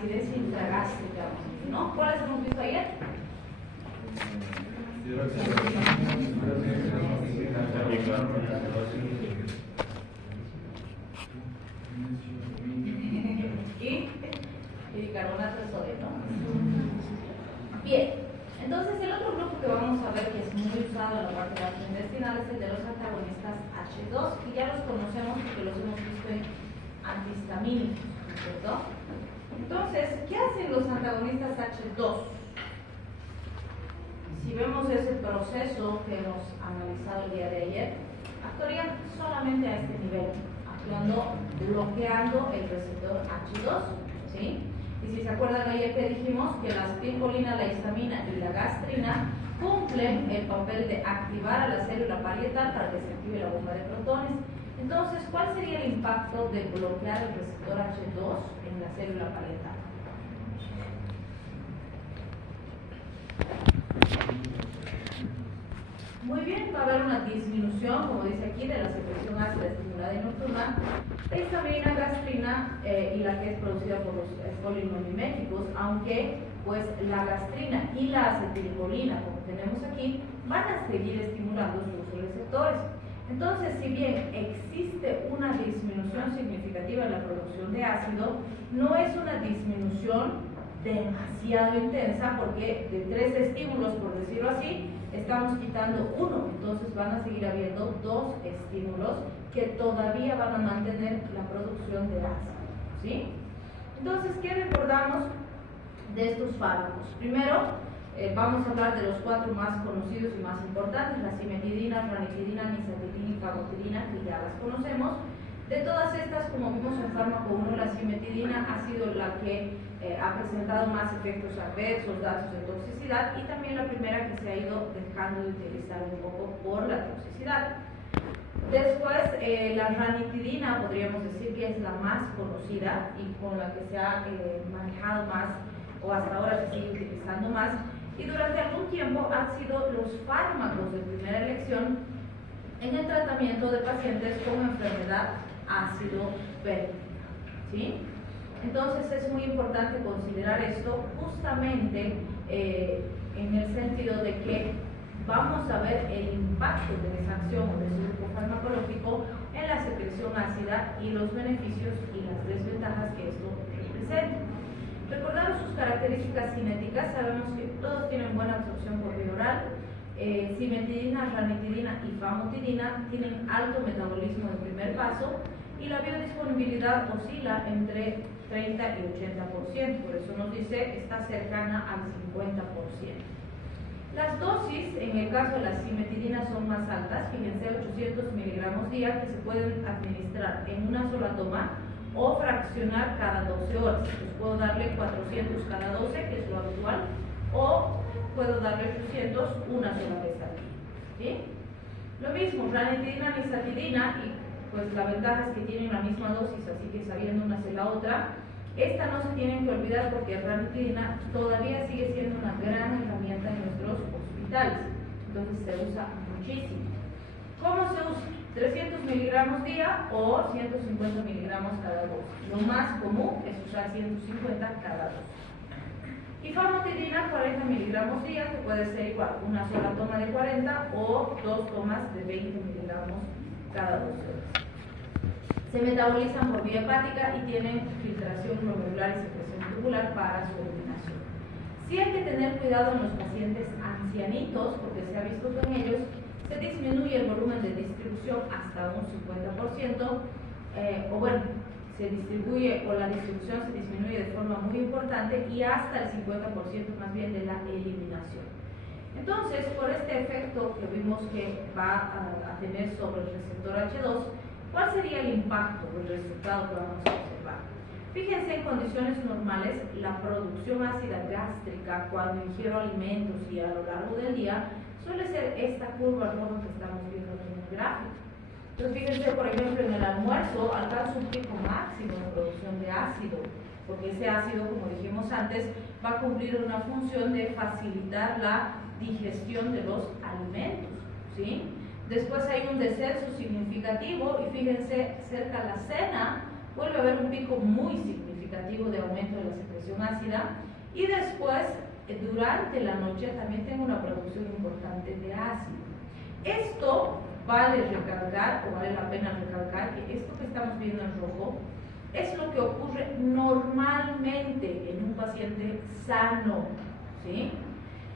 acidez intragástrica, ¿no? ¿Cuáles hemos visto ayer? Y bicarbonato de sodio, ¿no? Bien, entonces el otro grupo que vamos a ver que es muy usado en la parte gastrointestinal es el de los antagonistas H2, que ya los conocemos porque los hemos visto en antihistamínicos, ¿cierto? Entonces, ¿qué hacen los antagonistas H2? Si vemos ese proceso que hemos analizado el día de ayer, actuarían solamente a este nivel, actuando, bloqueando el receptor H2, ¿sí? Y si se acuerdan ayer que dijimos que la acetilcolina, la histamina y la gastrina cumplen el papel de activar a la célula parietal para que se active la bomba de protones. Entonces, ¿cuál sería el impacto de bloquear el receptor H2 en la célula parietal? Muy bien, va a haber una disminución, como dice aquí, de la secreción ácida estimulada y nocturna de histamina, gastrina y la que es producida por los escolinomiméticos, aunque pues la gastrina y la acetilcolina, como tenemos aquí, van a seguir estimulando sus receptores. Entonces, si bien existe una disminución significativa en la producción de ácido, no es una disminución demasiado intensa porque de 3 estímulos, por decirlo así, estamos quitando 1, entonces van a seguir habiendo 2 estímulos que todavía van a mantener la producción de ácido, ¿sí? Entonces, ¿qué recordamos de estos fármacos? Primero, vamos a hablar de los 4 más conocidos y más importantes: la cimetidina, ranitidina, nisatidina y famotidina, que ya las conocemos. De todas estas, como vimos en fármaco 1, la cimetidina ha sido la que ha presentado más efectos adversos, datos de toxicidad, y también la primera que se ha ido dejando de utilizar un poco por la toxicidad. Después, la ranitidina podríamos decir que es la más conocida y con la que se ha manejado más, o hasta ahora se sigue utilizando más, y durante algún tiempo han sido los fármacos de primera elección en el tratamiento de pacientes con enfermedad ácido péptica, ¿sí? Entonces es muy importante considerar esto justamente en el sentido de que vamos a ver el impacto de esa acción o de ese grupo farmacológico en la secreción ácida y los beneficios y las desventajas que esto representa. Recordando sus características cinéticas, sabemos que todos tienen buena absorción por vía oral. Cimetidina, ranitidina y famotidina tienen alto metabolismo de primer paso y la biodisponibilidad oscila entre 30 y 80%, por eso nos dice está cercana al 50%. Las dosis, en el caso de la cimetidina, son más altas, fíjense, 800 miligramos día, que se pueden administrar en una sola toma o fraccionar cada 12 horas. Pues puedo darle 400 cada 12, que es lo habitual, o puedo darle 800 una sola vez al día, ¿sí? Lo mismo, ranitidina, nisatidina, y pues la ventaja es que tienen la misma dosis, así que sabiendo una hacia la otra. Esta no se tienen que olvidar porque ranitidina todavía sigue siendo una gran herramienta en nuestros hospitales, entonces se usa muchísimo. ¿Cómo se usa? 300 miligramos día o 150 miligramos cada dosis. Lo más común es usar 150 cada dosis. Y famotidina, 40 miligramos día, que puede ser igual una sola toma de 40 o 2 tomas de 20 miligramos cada 12 horas. Se metabolizan por vía hepática y tienen filtración glomerular y secreción tubular para su eliminación. Sí hay que tener cuidado en los pacientes ancianitos, porque se ha visto que en ellos se disminuye el volumen de distribución hasta un 50%, o bueno, se distribuye, o la distribución se disminuye de forma muy importante y hasta el 50% más bien de la eliminación. Entonces, por este efecto que vimos que va a tener sobre el receptor H2, ¿cuál sería el impacto o el resultado que vamos a observar? Fíjense, en condiciones normales, la producción ácida gástrica cuando ingiero alimentos y a lo largo del día suele ser esta curva roja que estamos viendo en el gráfico. Entonces, fíjense, por ejemplo, en el almuerzo alcanza un pico máximo de producción de ácido, porque ese ácido, como dijimos antes, va a cumplir una función de facilitar la digestión de los alimentos, ¿sí? Después hay un descenso significativo y fíjense, cerca a la cena vuelve a haber un pico muy significativo significativo de aumento de la secreción ácida, y después, durante la noche, también tengo una producción importante de ácido. Esto vale recalcar, o vale la pena recalcar, que esto que estamos viendo en rojo es lo que ocurre normalmente en un paciente sano, ¿sí?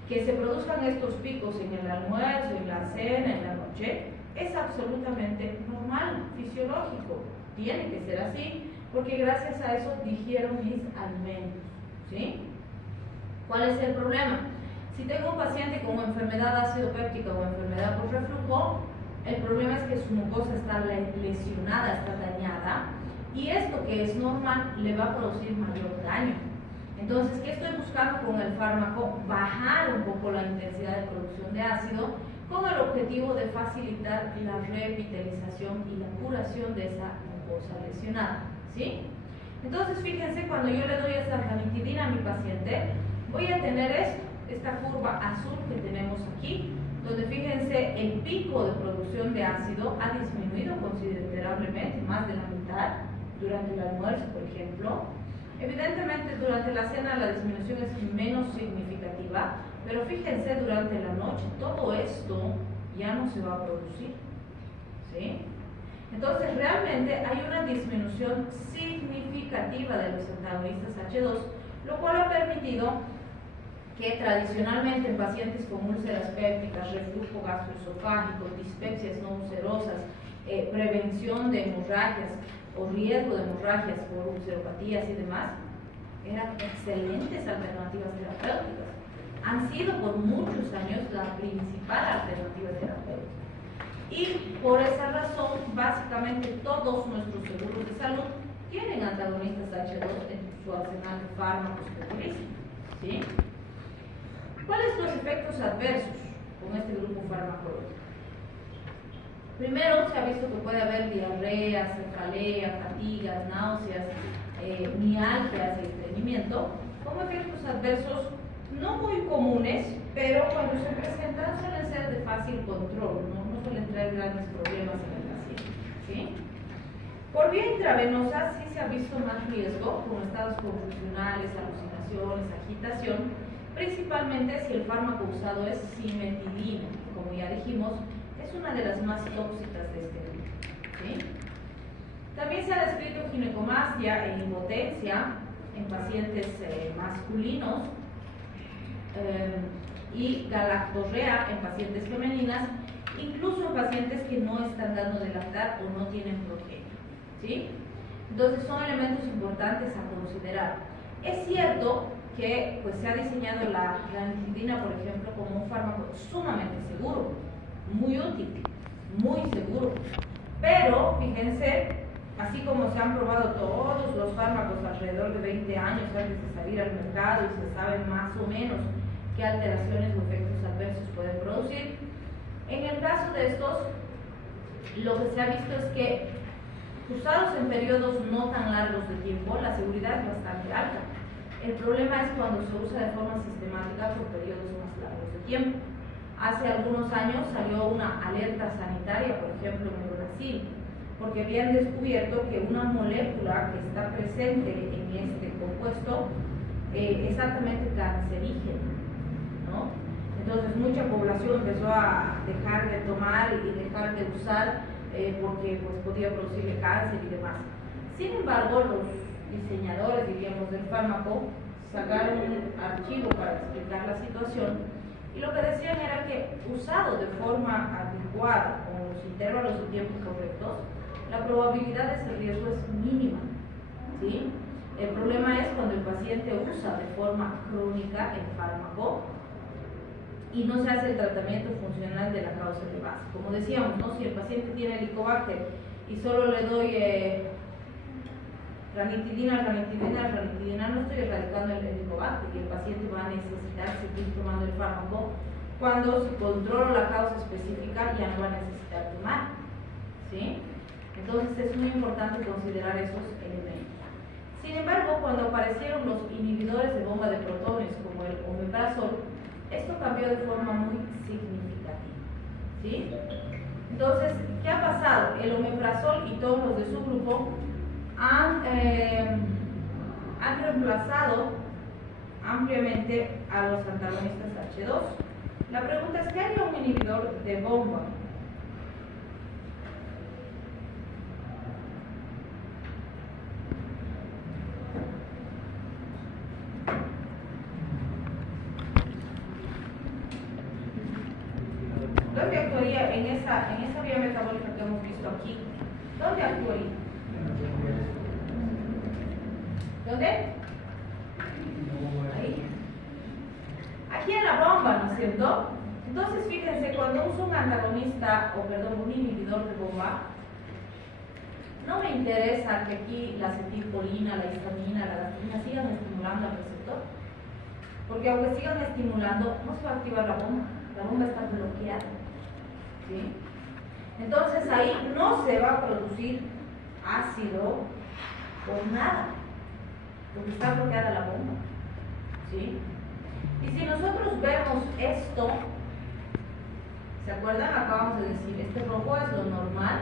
Que se produzcan estos picos en el almuerzo, en la cena, en la noche, es absolutamente normal, fisiológico. Tiene que ser así, porque gracias a eso digiero mis alimentos, ¿sí? ¿Cuál es el problema? Si tengo un paciente con enfermedad ácido-péptica o enfermedad por reflujo, el problema es que su mucosa está lesionada, está dañada, y esto que es normal le va a producir mayor daño. Entonces, ¿qué estoy buscando con el fármaco? Bajar un poco la intensidad de producción de ácido con el objetivo de facilitar la revitalización y la curación de esa mucosa lesionada, ¿sí? Entonces, fíjense, cuando yo le doy esta ranitidina a mi paciente, voy a tener esta curva azul que tenemos aquí, donde fíjense, el pico de producción de ácido ha disminuido considerablemente, más de la mitad, durante el almuerzo, por ejemplo. Evidentemente, durante la cena la disminución es menos significativa, pero fíjense, durante la noche todo esto ya no se va a producir, ¿sí? Entonces, realmente hay una disminución significativa de los antagonistas H2, lo cual ha permitido que tradicionalmente en pacientes con úlceras pépticas, reflujo gastroesofágico, dispepsias no ulcerosas, prevención de hemorragias o riesgo de hemorragias por ulceropatías y demás, eran excelentes alternativas terapéuticas. Han sido por muchos años la principal alternativa terapéutica. Y por esa razón, básicamente todos nuestros seguros de salud tienen antagonistas H2 en su arsenal de fármacos que utilizan, ¿sí? ¿Cuáles son los efectos adversos con este grupo farmacológico? Primero, se ha visto que puede haber diarrea, cefalea, fatigas, náuseas, mialgias y estreñimiento, como efectos adversos no muy comunes, pero cuando se presentan suelen ser de fácil control, no suelen traer grandes problemas en el paciente, ¿sí? Por vía intravenosa sí se ha visto más riesgo, con estados confusionales, alucinaciones, agitación, principalmente si el fármaco usado es cimetidina, como ya dijimos, es una de las más tóxicas de este grupo, ¿sí? También se ha descrito ginecomastia e impotencia en pacientes masculinos y galactorrea en pacientes femeninas, incluso en pacientes que no están dando de lactar o no tienen progenie, ¿sí? Entonces son elementos importantes a considerar. Es cierto que pues, se ha diseñado la ranitidina, por ejemplo, como un fármaco sumamente seguro, muy útil, muy seguro, pero fíjense, así como se han probado todos los fármacos alrededor de 20 años antes de salir al mercado y se sabe más o menos qué alteraciones o efectos adversos pueden producir, en el caso de estos, lo que se ha visto es que usados en periodos no tan largos de tiempo, la seguridad es bastante alta. El problema es cuando se usa de forma sistemática por periodos más largos de tiempo. Hace algunos años salió una alerta sanitaria, por ejemplo, en Brasil, porque habían descubierto que una molécula que está presente en este compuesto es altamente cancerígena, ¿no? Entonces mucha población empezó a dejar de tomar y dejar de usar porque pues, podía producirle cáncer y demás. Sin embargo, los diseñadores, diríamos, del fármaco sacaron un archivo para explicar la situación y lo que decían era que usado de forma adecuada, con los intervalos de tiempo correctos, la probabilidad de ese riesgo es mínima, ¿sí? El problema es cuando el paciente usa de forma crónica el fármaco y no se hace el tratamiento funcional de la causa de base. Como decíamos, ¿no? Si el paciente tiene Helicobacter y solo le doy ranitidina, no estoy erradicando el Helicobacter y el paciente va a necesitar seguir tomando el fármaco. Cuando se controla la causa específica ya no va a necesitar tomar, ¿sí? Entonces es muy importante considerar esos elementos. Sin embargo, cuando aparecieron los inhibidores de bomba de protones como el omeprazol, esto cambió de forma muy significativa, ¿sí? Entonces, ¿qué ha pasado? El omeprazol y todos los de su grupo han han reemplazado ampliamente a los antagonistas H2. La pregunta es, ¿qué haría un inhibidor de bomba? ¿Dónde actuaría en esa vía metabólica que hemos visto aquí? ¿Dónde actuaría? ¿Dónde? Ahí. Aquí en la bomba, ¿no es cierto? Entonces, fíjense, cuando uso un antagonista, un inhibidor de bomba, no me interesa que aquí la acetilcolina, la histamina, la gastrina sigan estimulando al receptor, porque aunque sigan estimulando, no se va a activar la bomba está bloqueada, ¿sí? Entonces ahí no se va a producir ácido por nada, porque está bloqueada la bomba, ¿sí? Y si nosotros vemos esto, ¿se acuerdan? Acabamos de decir, este rojo es lo normal,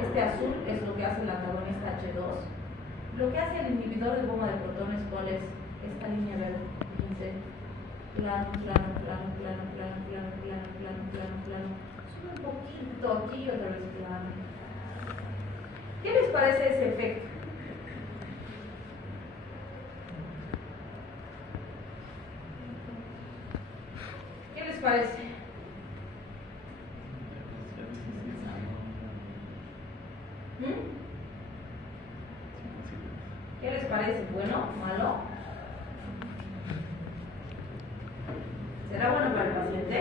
este azul es lo que hace el antagonista H2. Lo que hace el inhibidor de bomba de protones, ¿cuál es? Esta línea verde, fíjense. Plano, plano, plano, plano, plano, plano, plano, plano, plano, plano. Sube un poquito aquí y otra vez plano. ¿Qué les parece ese efecto? ¿Qué les parece? ¿Qué les parece? ¿Bueno? ¿Malo? ¿Será bueno para el paciente?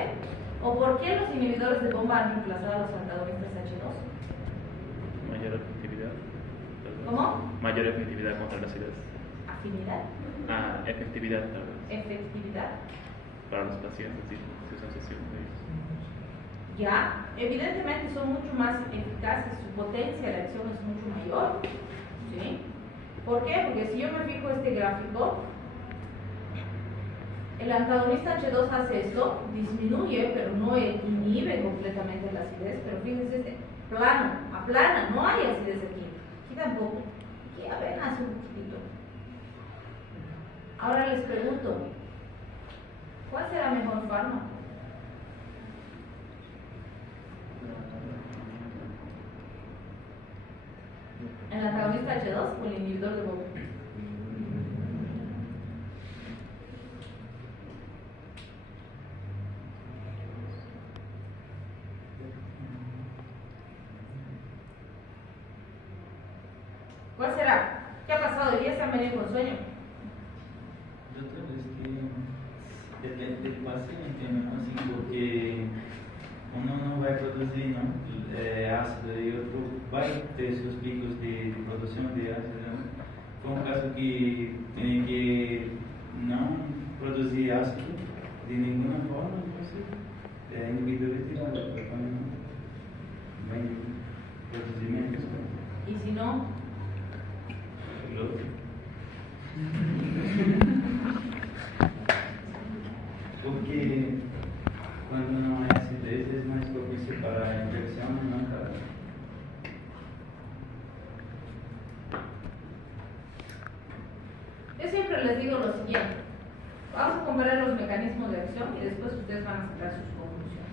¿O por qué los inhibidores de bomba han reemplazado a los antagonistas H2? Mayor efectividad. ¿Cómo? Mayor efectividad contra la acidez. ¿Afinidad? Efectividad, tal vez. ¿Efectividad? Para los pacientes, sí, se usan sesión de ellos. Ya, evidentemente son mucho más eficaces, su potencia de acción es mucho mayor, ¿sí? ¿Por qué? Porque si yo me fijo en este gráfico, el antagonista H2 hace esto, disminuye, pero no inhibe completamente la acidez, pero fíjense este, plano, aplana, no hay acidez aquí, aquí tampoco, aquí apenas un poquitito. Ahora les pregunto, ¿cuál será mejor fármaco? ¿El antagonista H2 o el inhibidor de bomba? ¿Cuál será? ¿Qué ha pasado? ¿Hoy día se han venido con sueño? Doutor, es que depende del paciente, ¿no? Assim, porque uno no vai produzir ácido e outro vai ter seus picos de produção de ácido. Né? Foi um caso que tem que não produzir ácido de nenhuma forma, você é inibidor de tirar, então vai produzir menos. ¿Y si no? Porque quando não é acidez, é mais propício para a infecção e não para. Yo siempre les digo lo siguiente, vamos a comparar los mecanismos de acción y después ustedes van a sacar sus conclusiones.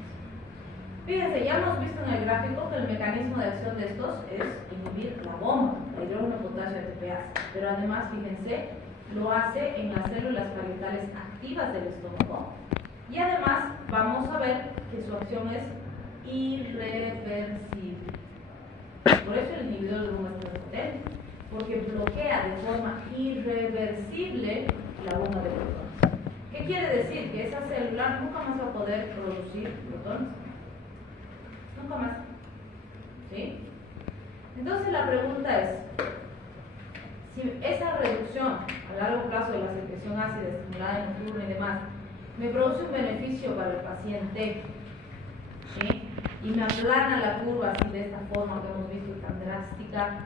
Fíjense, ya hemos visto en el gráfico que el mecanismo de acción de estos es inhibir la bomba, la hidrógeno potasio ATPase, pero además, fíjense, lo hace en las células parietales activas del estómago y además vamos a ver que su acción es irreversible. Por eso el inhibidor de bomba es tan potente, porque bloquea de forma irreversible la bomba de protones. ¿Qué quiere decir? Que esa célula nunca más va a poder producir protones. Nunca más. ¿Sí? Entonces la pregunta es, si esa reducción a largo plazo de la secreción ácida estimulada en nocturna y demás me produce un beneficio para el paciente, ¿sí? Y me aplana la curva así de esta forma que hemos visto tan drástica,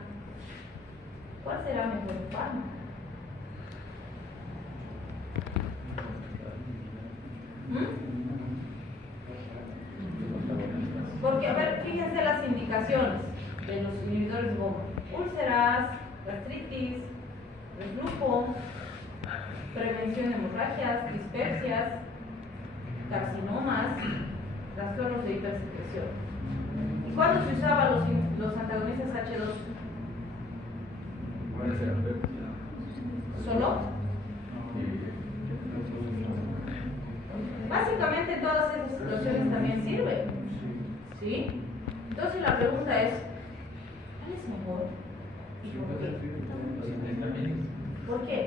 ¿cuál será mejor fármaco? Porque, a ver, fíjense las indicaciones de los inhibidores de bomba: úlceras, gastritis, reflujo, prevención de hemorragias, dispepsias, carcinomas, trastornos de hipersecreción. ¿Y cuándo se usaban los antagonistas H2? ¿Solo? Básicamente en todas esas situaciones también sirve. ¿Sí? Entonces la pregunta es, ¿cuál es mejor? ¿Y por qué? ¿Por qué?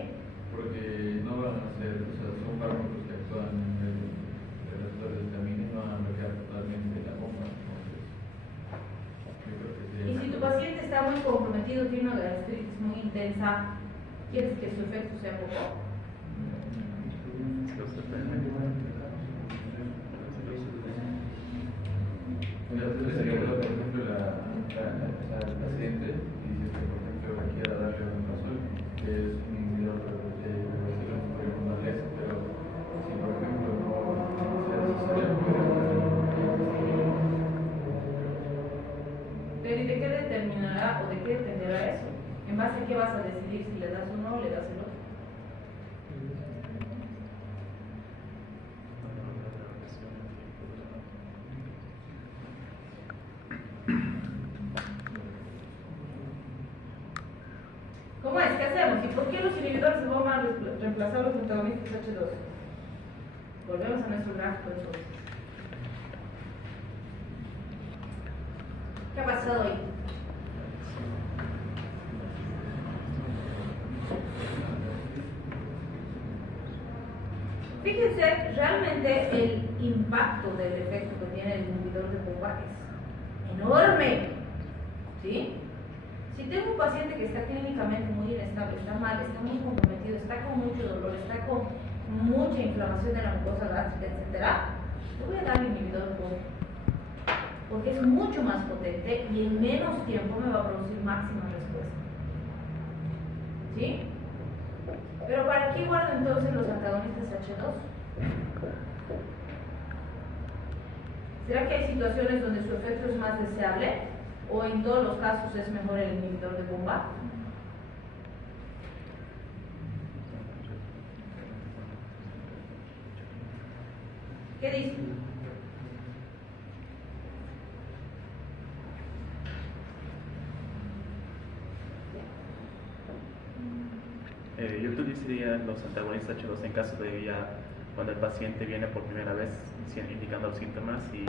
Porque no van a ser, o sea, son fármacos que actúan en el receptor del camino y no van a bloquear totalmente la bomba. Y si tu paciente está muy comprometido, tiene una gastritis muy intensa, ¿quieres que su efecto sea poco? Por ejemplo, el paciente dice que, por ejemplo, quiera darle un omeprazol, que es un inhibidor de la leche, pero si, por ejemplo, no sea necesario, Pero ¿y de qué determinará o de qué dependerá eso? ¿En base a qué vas a decidir si le das uno o le das el otro? ¿Cómo es? ¿Qué hacemos? ¿Y por qué los inhibidores de bomba han reemplazado los antagonistas H2? Volvemos a nuestro gráfico entonces. ¿Qué ha pasado ahí? Fíjense, realmente el impacto del efecto que tiene el inhibidor de bomba es enorme. ¿Sí? Si tengo un paciente que está clínicamente muy inestable, está mal, está muy comprometido, está con mucho dolor, está con mucha inflamación de la mucosa gástrica, etc., yo voy a dar el inhibidor de bomba. Porque es mucho más potente y en menos tiempo me va a producir máxima respuesta. ¿Sí? Pero ¿para qué guardo entonces los antagonistas H2? ¿Será que hay situaciones donde su efecto es más deseable? ¿O en todos los casos es mejor el inhibidor de bomba? ¿Qué dicen? Yo utilizaría los antagonistas H2 en caso de ya cuando el paciente viene por primera vez indicando los síntomas y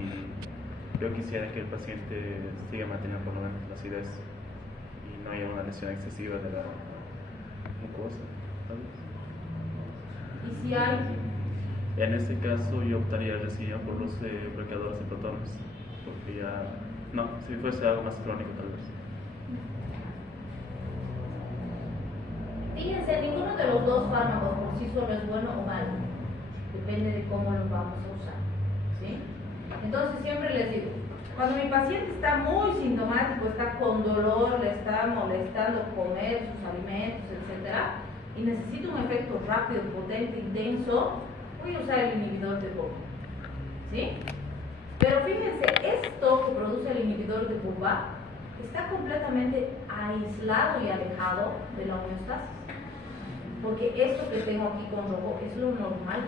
yo quisiera que el paciente siga manteniendo por lo menos la acidez y no haya una lesión excesiva de la mucosa, ¿sabes? ¿Y si hay? En este caso yo optaría recién por los bloqueadores de protones, porque ya, no, si fuese algo más crónico tal vez. Fíjense, ninguno de los dos fármacos por sí solo es bueno o malo. Depende de cómo lo vamos a usar. ¿Sí? Entonces siempre les digo, cuando mi paciente está muy sintomático, está con dolor, le está molestando comer sus alimentos, etc., y necesita un efecto rápido, potente, intenso, voy a usar el inhibidor de bomba. ¿Sí? Pero fíjense, esto que produce el inhibidor de bomba está completamente aislado y alejado de la homeostasis. Porque esto que tengo aquí con rojo es lo normal.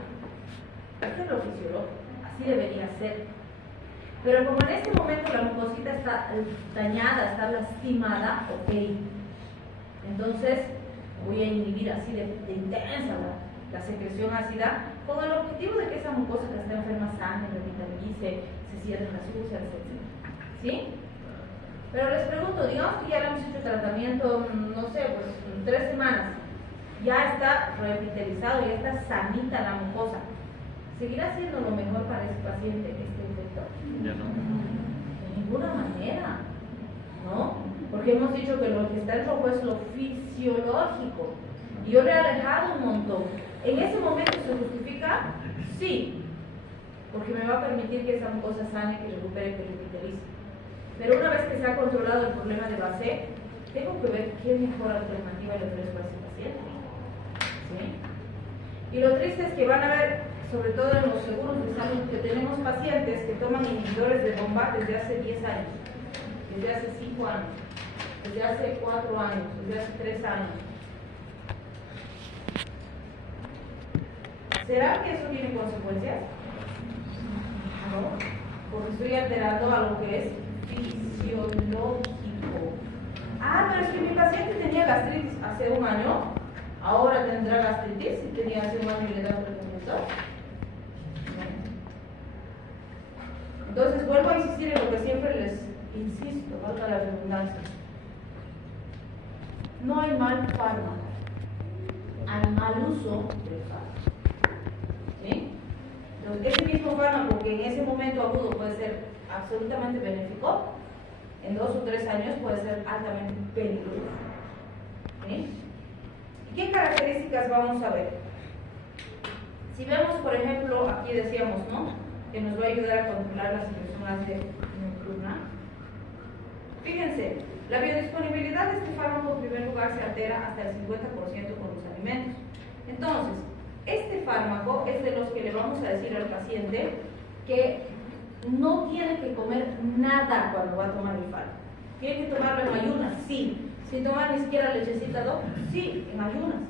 Esto es lo fisiológico. Así debería ser. Pero como en este momento la mucosita está dañada, está lastimada, ok. Entonces voy a inhibir así de intensa la secreción ácida con el objetivo de que esa mucosa que está enferma sane, revitalice, se cierren las úlceras, etc. ¿Sí? Pero les pregunto, digamos que ya le hemos hecho tratamiento, no sé, pues 3 semanas. Ya está revitalizado, ya está sanita la mucosa. ¿Seguirá siendo lo mejor para ese paciente este efecto? Ya no. De ninguna manera, ¿no? Porque hemos dicho que lo que está en rojo es lo fisiológico. Y yo le he alejado un montón. ¿En ese momento se justifica? Sí. Porque me va a permitir que esa mucosa sane, que recupere, que revitalice. Pero una vez que se ha controlado el problema de base, tengo que ver qué mejor alternativa le ofrezco a ese paciente. ¿Sí? Y lo triste es que van a ver, sobre todo en los seguros de salud, que tenemos pacientes que toman inhibidores de bomba desde hace 10 años, desde hace 5 años, desde hace 4 años, desde hace 3 años. ¿Será que eso tiene consecuencias? No, porque estoy alterando algo que es fisiológico. Ah, pero es que mi paciente tenía gastritis hace un año, ahora tendrá gastritis si tenía hace un año y le da tratamiento. Entonces vuelvo a insistir en lo que siempre les insisto, valga la redundancia. No hay mal fármaco, hay mal uso del fármaco. ¿Sí? Entonces, ese mismo fármaco que en ese momento agudo puede ser absolutamente benéfico, en 2 o 3 años puede ser altamente peligroso. ¿Sí? ¿Y qué características vamos a ver? Si vemos, por ejemplo, aquí decíamos, ¿no?, que nos va a ayudar a controlar la secreción ácida nocturna. Fíjense, la biodisponibilidad de este fármaco en primer lugar se altera hasta el 50% con los alimentos. Entonces, este fármaco es de los que le vamos a decir al paciente que no tiene que comer nada cuando va a tomar el fármaco. ¿Tiene que tomarlo en ayunas? Sí. ¿Sin tomar ni siquiera lechecita, ¿no? Sí, en ayunas.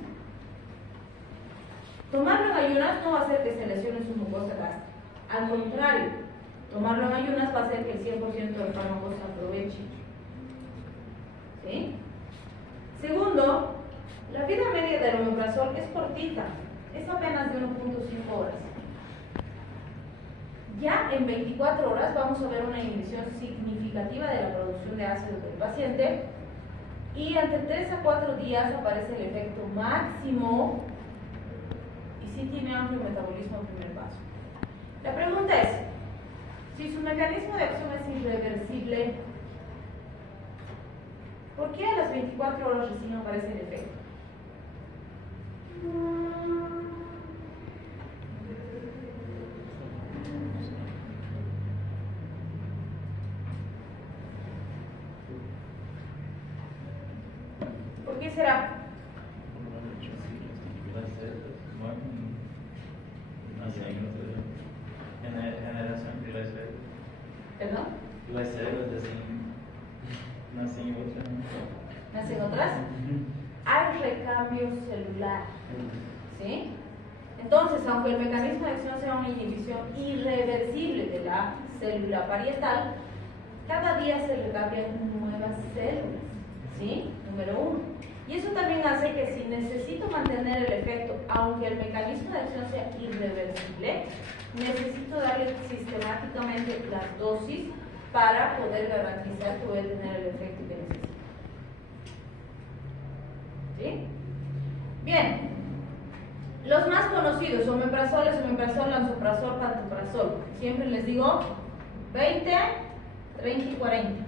Tomarlo en ayunas no va a hacer que se lesione su mucosa gástrica. Al contrario, tomarlo en ayunas va a hacer que el 100% del fármaco se aproveche. ¿Sí? Segundo, la vida media del omeprazol es cortita, es apenas de 1.5 horas. Ya en 24 horas vamos a ver una inhibición significativa de la producción de ácido del paciente y entre 3 a 4 días aparece el efecto máximo y sí tiene amplio metabolismo en primer paso. La pregunta es, si su mecanismo de acción es irreversible, ¿por qué a las 24 horas recién aparece el efecto? ¿Por qué será? Generação de glicéridos. ¿Perdón? Glicéridos, assim, nascem em outra. ¿Nacen otras? Hay recambio celular. ¿Sí? Entonces, aunque el mecanismo de acción sea una inhibición irreversible de la célula parietal, cada día se recambian nuevas células. ¿Sí? Número 1. Y eso también hace que si necesito mantener el efecto, aunque el mecanismo de acción sea irreversible, necesito darle sistemáticamente las dosis para poder garantizar que voy a tener el efecto que necesito. ¿Sí? Bien. Los más conocidos, omeprazol, lansoprazol, pantoprazol. Siempre les digo 20, 30 y 40.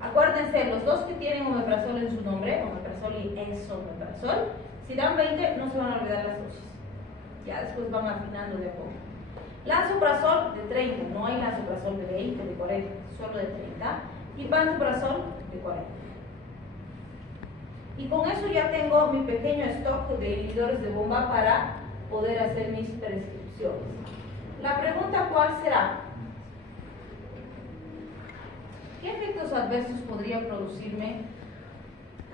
Acuérdense, los dos que tienen omeprazol en su nombre, omeprazol y esomeprazol, si dan 20 no se van a olvidar las dosis. Ya después van afinando de a poco. Lansoprazol de 30, no hay lansoprazol de 20, de 40, solo de 30. Y pantoprazol de 40. Y con eso ya tengo mi pequeño stock de inhibidores de bomba para poder hacer mis prescripciones. La pregunta, ¿cuál será? ¿Qué efectos adversos podría producirme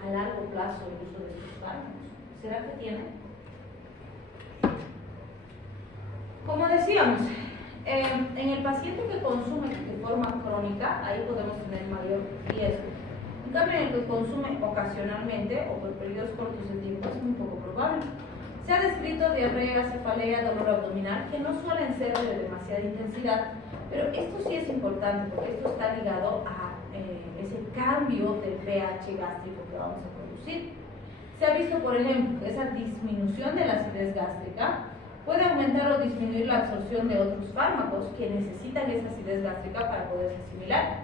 a largo plazo el uso de estos fármacos? ¿Será que tiene? Como decíamos, en el paciente que consume de forma crónica, ahí podemos tener mayor riesgo. En cambio, en el que consume ocasionalmente o por periodos cortos de tiempo es muy poco probable. Se ha descrito diarrea, cefalea, dolor abdominal, que no suelen ser de demasiada intensidad, pero esto sí es importante porque esto está ligado a ese cambio del pH gástrico que vamos a producir. Se ha visto, por ejemplo, que esa disminución de la acidez gástrica puede aumentar o disminuir la absorción de otros fármacos que necesitan esa acidez gástrica para poderse asimilar.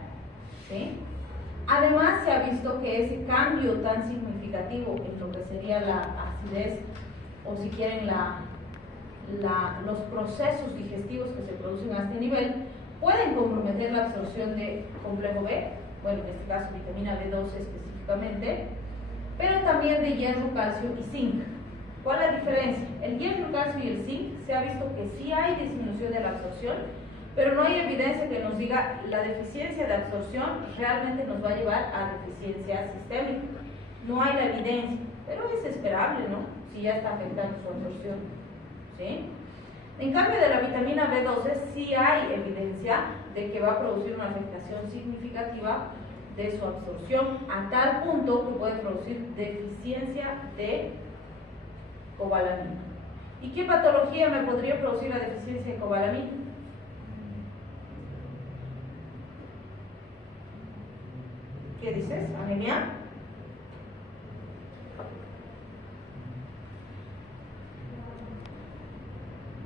¿Sí? Además, se ha visto que ese cambio tan significativo en lo que sería la acidez, o si quieren los procesos digestivos que se producen a este nivel, pueden comprometer la absorción de complejo B, bueno, en este caso vitamina B12 específicamente, pero también de hierro, calcio y zinc. ¿Cuál es la diferencia? El hierro, calcio y el zinc se ha visto que sí hay disminución de la absorción, pero no hay evidencia que nos diga la deficiencia de absorción realmente nos va a llevar a deficiencia sistémica. No hay la evidencia, pero es esperable, ¿no? Si ya está afectando su absorción. ¿Sí? En cambio, de la vitamina B12 sí hay evidencia de que va a producir una afectación significativa de su absorción, a tal punto que puede producir deficiencia de cobalamina. ¿Y qué patología me podría producir la deficiencia de cobalamina? ¿Qué dices? ¿Anemia?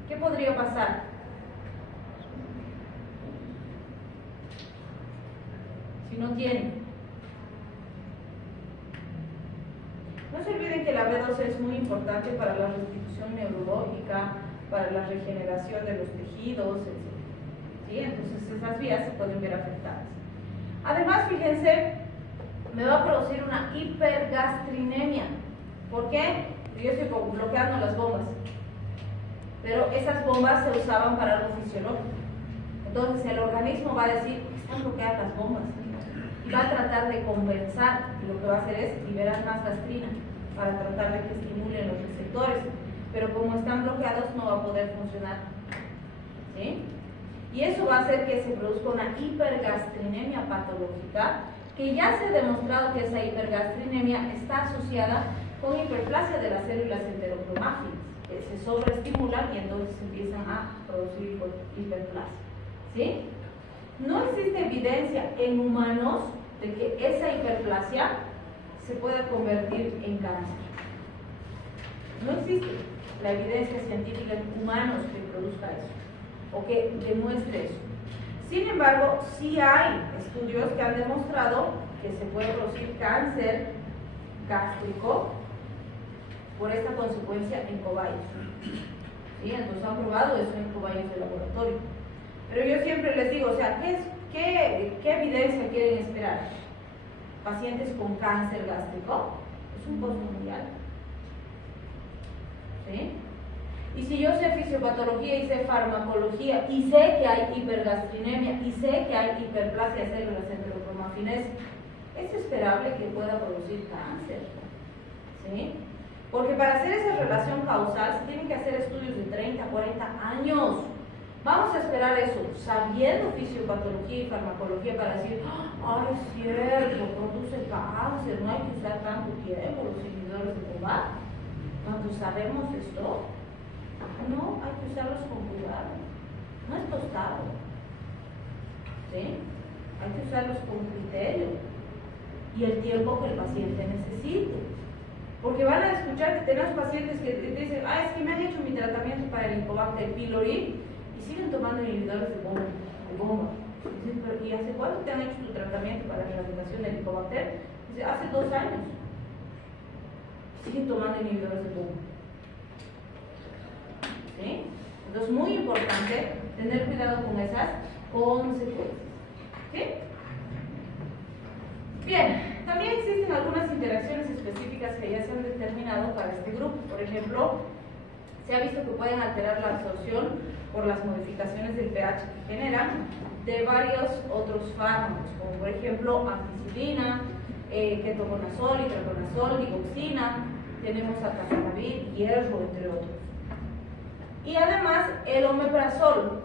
¿Qué podría pasar? Si no tiene. No se olviden que la B12 es muy importante para la restitución neurológica, para la regeneración de los tejidos, etc. ¿Sí? Entonces esas vías se pueden ver afectadas. Además, fíjense, me va a producir una hipergastrinemia. ¿Por qué? Porque yo estoy bloqueando las bombas. Pero esas bombas se usaban para algo fisiológico. Entonces el organismo va a decir, están bloqueadas las bombas. Y va a tratar de compensar, y lo que va a hacer es liberar más gastrina para tratar de que estimulen los receptores. Pero como están bloqueados no va a poder funcionar. ¿Sí? Y eso va a hacer que se produzca una hipergastrinemia patológica, que ya se ha demostrado que esa hipergastrinemia está asociada con hiperplasia de las células enterocromáticas, que se sobreestimulan y entonces empiezan a producir hiperplasia. ¿Sí? No existe evidencia en humanos de que esa hiperplasia se pueda convertir en cáncer. No existe la evidencia científica en humanos que produzca eso o que demuestre eso. Sin embargo, sí hay estudios que han demostrado que se puede producir cáncer gástrico por esta consecuencia en cobayos. ¿Sí? Entonces han probado eso en cobayos de laboratorio. Pero yo siempre les digo, o sea, ¿qué evidencia quieren esperar? Pacientes con cáncer gástrico, es un costo mundial. ¿Sí? Y si yo sé fisiopatología y sé farmacología y sé que hay hipergastrinemia y sé que hay hiperplasia de células enterocromafines, es esperable que pueda producir cáncer. ¿Sí? Porque para hacer esa relación causal se tienen que hacer estudios de 30, 40 años. Vamos a esperar eso, sabiendo fisiopatología y farmacología para decir, ¡ay, es cierto, produce cáncer, no hay que usar tanto tiempo los inhibidores de combate! Cuando sabemos esto, no, hay que usarlos con cuidado, no es tostado. ¿Sí? Hay que usarlos con criterio y el tiempo que el paciente necesite. Porque van a escuchar que tenemos pacientes que te dicen, es que me han hecho mi tratamiento para el Helicobacter pylori y siguen tomando inhibidores de bomba. Dicen, pero ¿y hace cuánto te han hecho tu tratamiento para la erradicación del Helicobacter? Dice, hace 2 años. Siguen tomando inhibidores de bomba. ¿Sí? Entonces, muy importante tener cuidado con esas consecuencias. ¿Sí? Bien, también existen algunas interacciones específicas que ya se han determinado para este grupo. Por ejemplo, se ha visto que pueden alterar la absorción por las modificaciones del pH que generan de varios otros fármacos, como por ejemplo ampicilina, ketoconazol, itraconazol, digoxina, tenemos ataxalavir, hierro, entre otros. Y además el omeprazol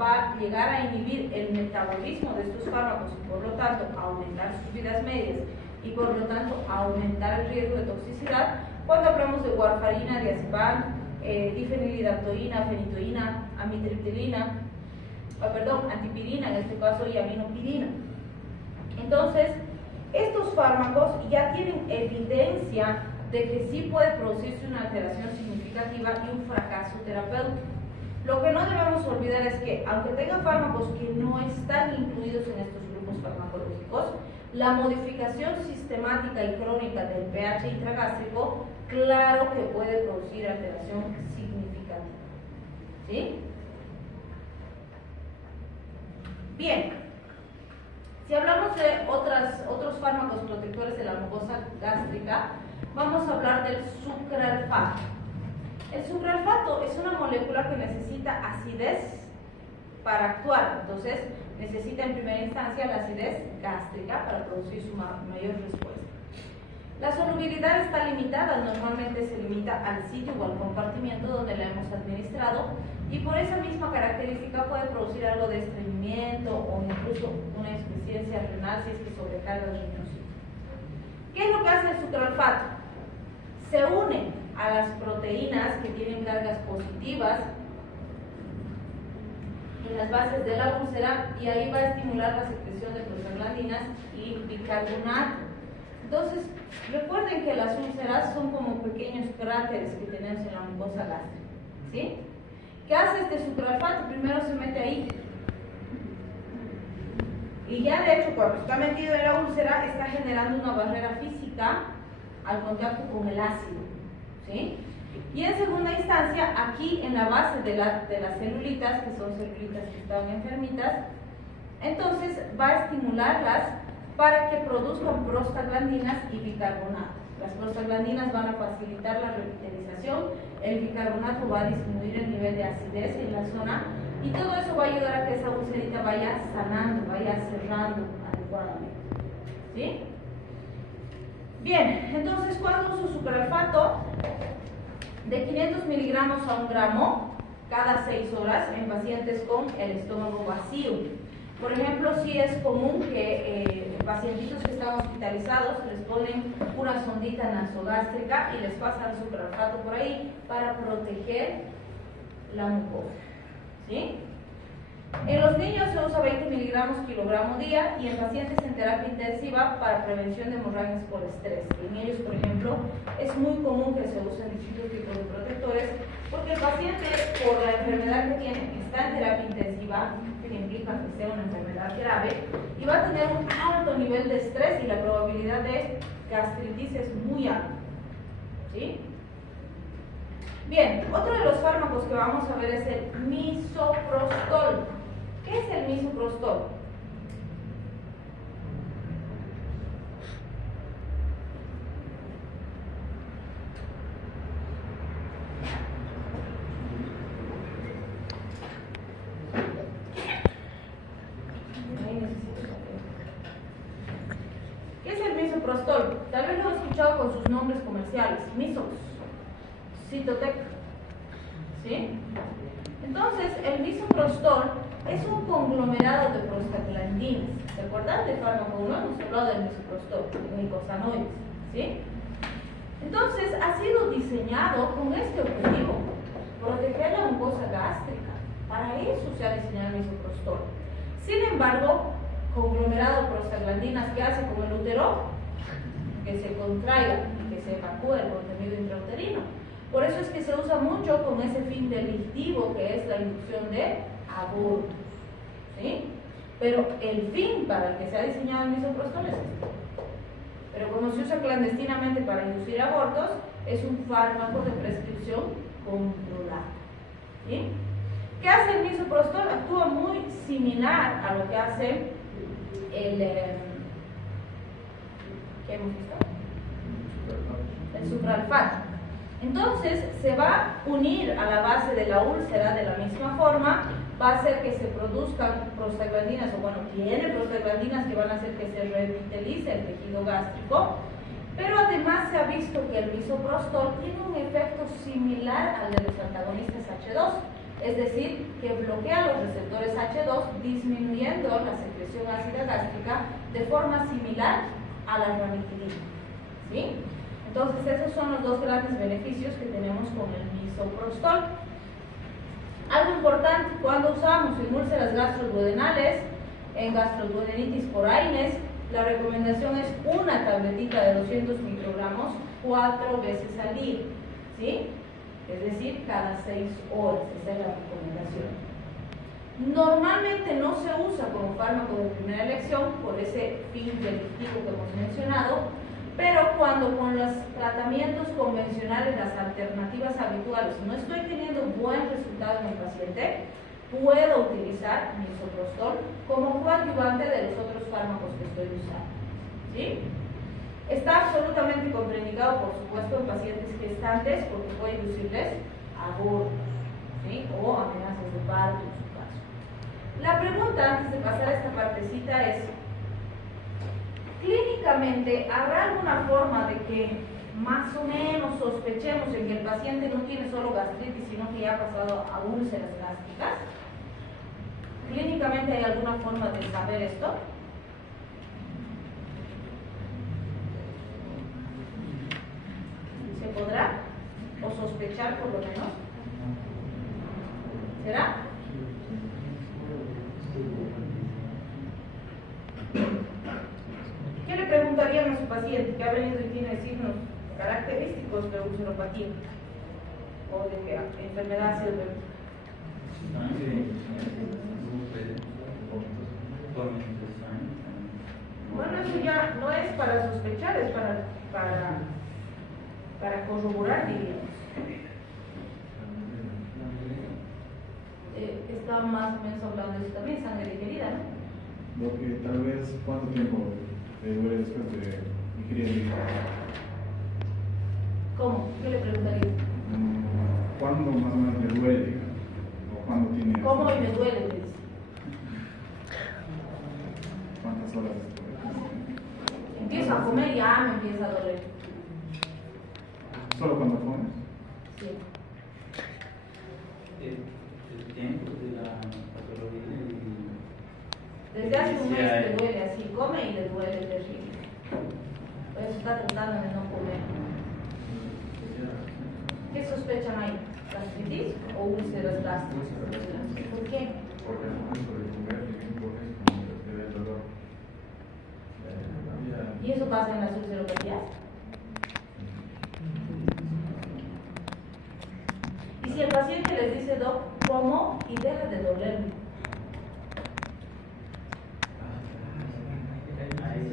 va a llegar a inhibir el metabolismo de estos fármacos y por lo tanto aumentar sus vidas medias y por lo tanto aumentar el riesgo de toxicidad cuando hablamos de warfarina, diazepam, difenilidaptoína, fenitoína, amitriptilina, antipirina en este caso y aminopirina. Entonces, estos fármacos ya tienen evidencia de que sí puede producirse una alteración significativa y un fracaso terapéutico. Lo que no debemos olvidar es que, aunque tengan fármacos que no están incluidos en estos grupos farmacológicos, la modificación sistemática y crónica del pH intragástrico, claro que puede producir alteración significativa. ¿Sí? Bien, si hablamos de otros fármacos protectores de la mucosa gástrica, vamos a hablar del sucralfato. El sucralfato es una molécula que necesita acidez para actuar, entonces necesita en primera instancia la acidez gástrica para producir su mayor respuesta. La solubilidad está limitada, normalmente se limita al sitio o al compartimiento donde la hemos administrado, y por esa misma característica puede producir algo de estreñimiento o incluso una insuficiencia renal si es que sobrecarga el riñoncito. ¿Qué es lo que hace el sucralfato? Se une a las proteínas que tienen cargas positivas en las bases de la úlcera, y ahí va a estimular la secreción de prostaglandinas y bicarbonato. Entonces, recuerden que las úlceras son como pequeños cráteres que tenemos en la mucosa gástrica, ¿sí? ¿Qué hace este sucralfato? Primero se mete ahí, y ya de hecho cuando está metido en la úlcera está generando una barrera física al contacto con el ácido, ¿sí? Y en segunda instancia, aquí en la base de las celulitas, que son celulitas que están enfermitas, entonces va a estimularlas para que produzcan prostaglandinas y bicarbonato. Las prostaglandinas van a facilitar la revitalización, el bicarbonato va a disminuir el nivel de acidez en la zona, y todo eso va a ayudar a que esa ulcerita vaya sanando, vaya cerrando adecuadamente, ¿sí? Bien, entonces, ¿cuándo uso sucralfato? De 500 miligramos a 1 gramo cada 6 horas en pacientes con el estómago vacío. Por ejemplo, sí es común que pacientitos que están hospitalizados les ponen una sondita nasogástrica y les pasan sucralfato por ahí para proteger la mucosa, ¿sí? En los niños se usa 20 miligramos kilogramo día, y en pacientes en terapia intensiva para prevención de hemorragias por estrés. En ellos, por ejemplo, es muy común que se usen distintos tipos de protectores, porque el paciente, por la enfermedad que tiene, está en terapia intensiva, que implica que sea una enfermedad grave, y va a tener un alto nivel de estrés, y la probabilidad de gastritis es muy alta, ¿sí? Bien, otro de los fármacos que vamos a ver es el misoprostol. ¿Qué es el misoprostol? ¿Qué es el misoprostol? Tal vez lo he escuchado con sus nombres comerciales, Misos, Cytotec, ¿sí? Entonces, el misoprostol es un conglomerado de prostaglandinas. ¿Se acuerdan del fármaco 1? Hemos hablado del misoprostol, nicosanoides, ¿sí? Entonces, ha sido diseñado con este objetivo, proteger la mucosa gástrica. Para eso se ha diseñado el misoprostol. Sin embargo, conglomerado de prostaglandinas, ¿qué hace con el útero? Que se contraiga y que se evacúe el contenido intrauterino. Por eso es que se usa mucho con ese fin delictivo, que es la inducción de abortos, ¿sí? Pero el fin para el que se ha diseñado el misoprostol es este. Pero como se usa clandestinamente para inducir abortos, es un fármaco de prescripción controlada, ¿sí? ¿Qué hace el misoprostol? Actúa muy similar a lo que hace el ¿qué hemos visto? El sucralfato. Entonces se va a unir a la base de la úlcera de la misma forma, va a hacer que se produzcan prostaglandinas, o bueno, tiene prostaglandinas que van a hacer que se revitalice el tejido gástrico, pero además se ha visto que el misoprostol tiene un efecto similar al de los antagonistas H2, es decir, que bloquea los receptores H2, disminuyendo la secreción ácida gástrica de forma similar a la ranitidina, ¿sí? Entonces, esos son los dos grandes beneficios que tenemos con el misoprostol. Algo importante, cuando usamos en úlceras gastroduodenales, en gastroduodenitis por AINES, la recomendación es una tabletita de 200 microgramos 4 veces al día, ¿sí? Es decir, cada 6 horas, esa es la recomendación. Normalmente no se usa como fármaco de primera elección por ese fin delictivo que hemos mencionado, pero cuando con los tratamientos convencionales, las alternativas habituales, no estoy teniendo buen resultado en el paciente, puedo utilizar misoprostol como coadyuvante de los otros fármacos que estoy usando, ¿sí? Está absolutamente contraindicado, por supuesto, en pacientes gestantes porque puede inducirles abortos, ¿sí? O amenazas de parto en su caso. La pregunta, antes de pasar a esta partecita, es Clínicamente, ¿habrá alguna forma de que más o menos sospechemos en que el paciente no tiene solo gastritis, sino que ya ha pasado a úlceras gástricas? ¿Clínicamente hay alguna forma de saber esto? ¿Se podrá? ¿O sospechar por lo menos? ¿Será? ¿Qué le preguntarían a su paciente que ha venido y tiene signos característicos de ulceropatía o de enfermedad celíaca? Bueno, eso ya no es para sospechar, es para corroborar, diríamos. Está más o menos hablando de eso también, sangre digerida, ¿no? Lo que tal vez, ¿cuánto tiempo le duele después de ingerir? ¿Cómo? ¿Qué le preguntaría? ¿Cuándo más o menos le duele, digamos? ¿O cuándo tiene? ¿Cómo y me duele? Me dice. ¿Cuántas horas después? Empiezo a comer y ya me empieza a doler. ¿Solo cuando comes? Sí. El tiempo de la patología Desde hace un Sí, mes le hay. duele así, come y le duele terrible. Por eso está tratando de no comer. ¿Qué sospechan ahí? ¿Gastritis o úlceras gástricas? ¿Por qué? Porque al momento de comer, como que te da el dolor. ¿Y eso pasa en las ulceropatías? Y si el paciente les dice, doc, como y deja de dolerme.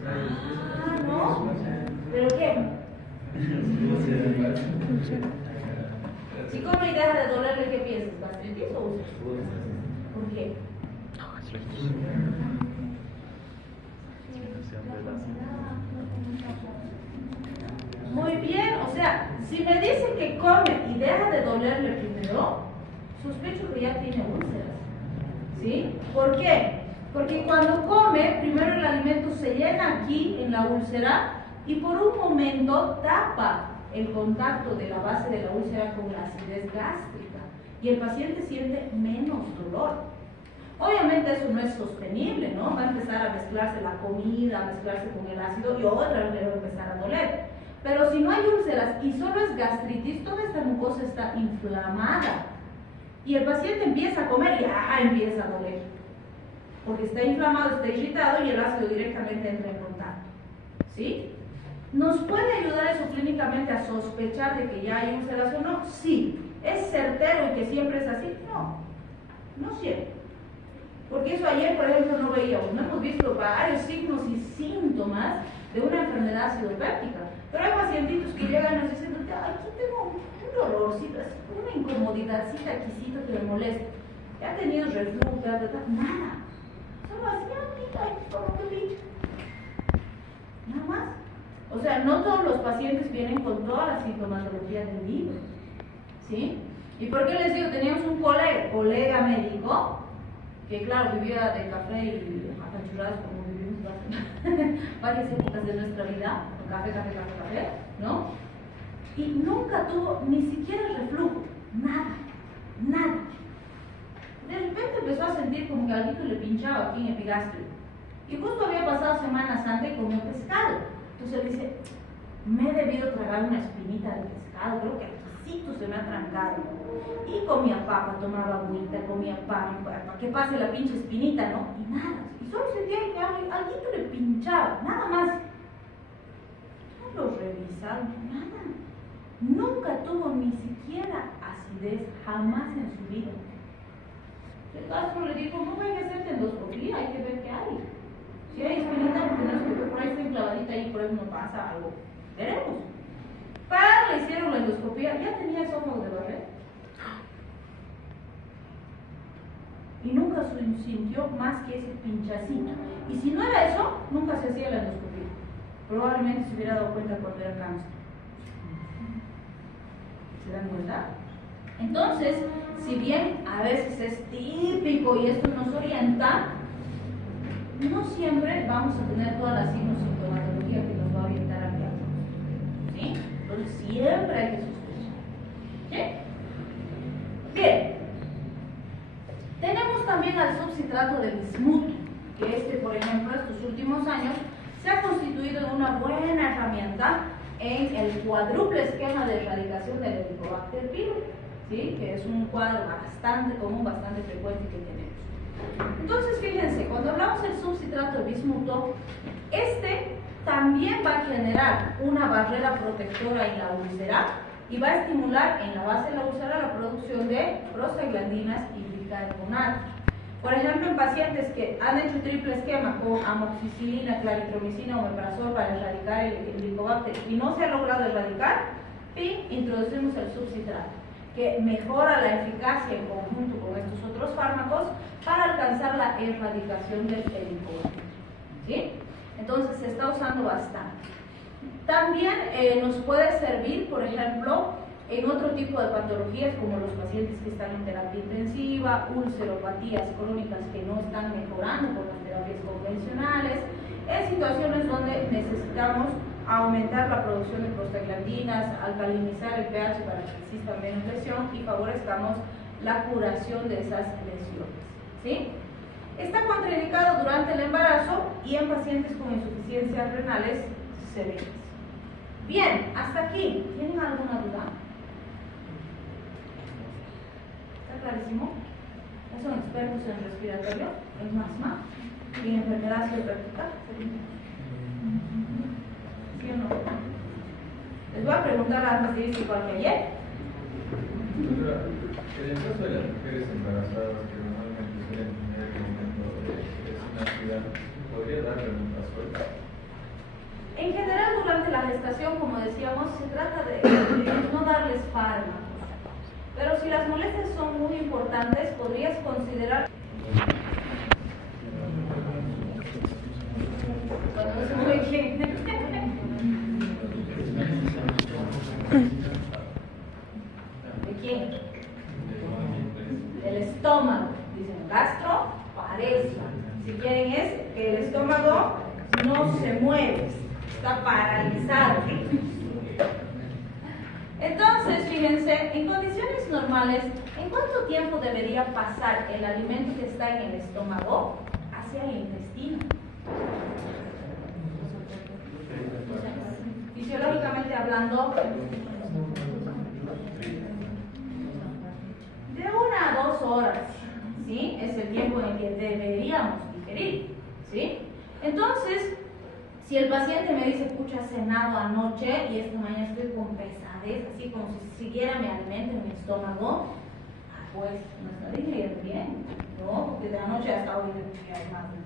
Ah, ¿no? ¿Pero qué? Si come y deja de dolerle, ¿qué piensas? ¿Gastritis o úlceras? ¿Por qué? Muy bien, o sea, si me dicen que come y deja de dolerle primero, sospecho que ya tiene úlceras. ¿Sí? ¿Por qué? Porque cuando come, primero el alimento se llena aquí en la úlcera y por un momento tapa el contacto de la base de la úlcera con la acidez gástrica y el paciente siente menos dolor. Obviamente eso no es sostenible, ¿no? Va a empezar a mezclarse la comida, a mezclarse con el ácido y otra vez le va a empezar a doler. Pero si no hay úlceras y solo es gastritis, toda esta mucosa está inflamada y el paciente empieza a comer y ya empieza a doler. Porque está inflamado, está irritado y el ácido directamente entra en contacto. ¿Sí? ¿Nos puede ayudar eso clínicamente a sospechar de que ya hay úlceras o no? Sí. ¿Es certero y que siempre es así? No, no siempre. Porque eso ayer, por ejemplo, no veíamos. No hemos visto varios signos y síntomas de una enfermedad acidopéptica. Pero hay pacientitos que llegan y nos dicen, aquí tengo un dolorcito, una incomodidadcita aquícita que me molesta. Ya ha tenido reflujo, nada. Solo así, como que bicho. Nada más. O sea, no todos los pacientes vienen con toda la sintomatología del libro. ¿Sí? ¿Y por qué les digo? Teníamos un colega médico, que claro, vivía de café y apachurrados como vivimos varias épocas de nuestra vida, con café, ¿no? Y nunca tuvo ni siquiera reflujo, nada. De repente empezó a sentir como que algo le pinchaba aquí en epigastrio. Y justo había pasado Semana Santa y comió pescado. Entonces él dice, me he debido tragar una espinita de pescado, creo que aquícito se me ha trancado. Y comía papa, tomaba agüita, comía pan, para que pase la pinche espinita, ¿no? Y nada. Y solo sentía que algo le pinchaba, nada más. No lo revisaron, nada. Nunca tuvo ni siquiera acidez, jamás en su vida. El gastro le dijo, no vaya a hacerte endoscopía, hay que ver qué hay. Si hay espinita, tenemos que ver por ahí está enclavadita y por eso no pasa algo. Veremos. Le hicieron la endoscopía, ya tenía esófago de barrer. Y nunca sintió más que ese pinchacito. Y si no era eso, nunca se hacía la endoscopía. Probablemente se hubiera dado cuenta cuando era cáncer. ¿Se dan cuenta? Entonces, si bien a veces es típico y esto nos orienta, no siempre vamos a tener todas las signos sintomatologías siempre hay que sustituir. ¿Sí? Bien. Tenemos también al subcitrato de bismuto, que por ejemplo, estos últimos años se ha constituido en una buena herramienta en el cuádruple esquema de erradicación del Helicobacter pylori, ¿sí? Que es un cuadro bastante común, bastante frecuente que tenemos. Entonces, fíjense, cuando hablamos del subcitrato de bismuto, también va a generar una barrera protectora en la úlcera y va a estimular en la base de la úlcera la producción de prostaglandinas y bicarbonato. Por ejemplo, en pacientes que han hecho triple esquema con amoxicilina, claritromicina o omeprazol para erradicar el Helicobacter y no se ha logrado erradicar, introducimos el subcitrato, que mejora la eficacia en conjunto con estos otros fármacos para alcanzar la erradicación del Helicobacter. ¿Sí? Entonces se está usando bastante. También nos puede servir, por ejemplo, en otro tipo de patologías como los pacientes que están en terapia intensiva, ulceropatías crónicas que no están mejorando con las terapias convencionales, en situaciones donde necesitamos aumentar la producción de prostaglandinas, alcalinizar el pH para que exista menos lesión y favorezcamos la curación de esas lesiones. ¿Sí? Está contraindicado durante el embarazo y en pacientes con insuficiencias renales severas. Bien, hasta aquí. ¿Tienen alguna duda? ¿Está clarísimo? Ya son expertos en respiratorio, en asma y en enfermedad subaracnoidea. ¿Sí o no? Les voy a preguntar la característica igual que ayer. Doctora, en el caso de las mujeres embarazadas que normalmente suelen tener el momento de inactividad, ¿podría darle un omeprazol? En general, durante la gestación, como decíamos, se trata de no darles fármacos. Pero si las molestias son muy importantes, podrías considerar... Cuando se mueve quién. ¿De quién? Del estómago. Dicen gastroparesia. Si quieren es que el estómago no se mueve, está paralizado. Entonces, fíjense, en condiciones normales, ¿en cuánto tiempo debería pasar el alimento que está en el estómago hacia el intestino? Fisiológicamente hablando, de 1 a 2 horas, ¿sí? Es el tiempo en el que deberíamos digerir, ¿sí? Entonces, si el paciente me dice, pucha, he cenado anoche y esta mañana estoy con pesadez, así como si siguiera mi alimento en mi estómago, pues no está digiriendo bien, ¿no? Porque de anoche hasta hoy hay más de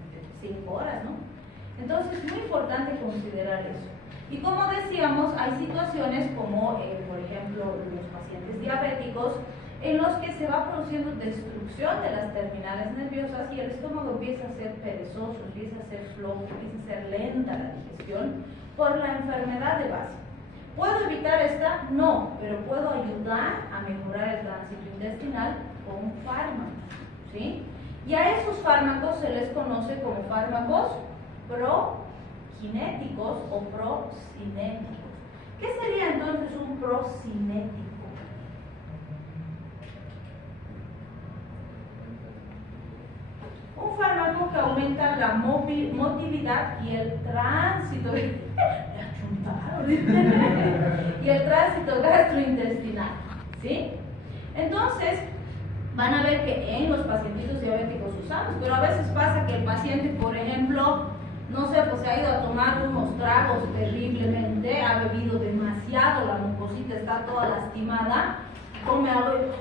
5 horas, ¿no? Entonces es muy importante considerar eso. Y como decíamos, hay situaciones como, por ejemplo, los pacientes diabéticos, en los que se va produciendo destrucción de las terminales nerviosas y el estómago empieza a ser perezoso, empieza a ser flojo, empieza a ser lenta la digestión por la enfermedad de base. ¿Puedo evitar esta? No, pero puedo ayudar a mejorar el tránsito intestinal con fármacos, ¿sí? Y a esos fármacos se les conoce como fármacos procinéticos o procinéticos. ¿Qué sería entonces un procinético? Un fármaco que aumenta la motilidad y el tránsito y el tránsito gastrointestinal, ¿sí? Entonces, van a ver que en los pacientitos diabéticos usamos, pero a veces pasa que el paciente, por ejemplo, no sé, pues se ha ido a tomar unos tragos terriblemente, ha bebido demasiado, la mucosita está toda lastimada, come algo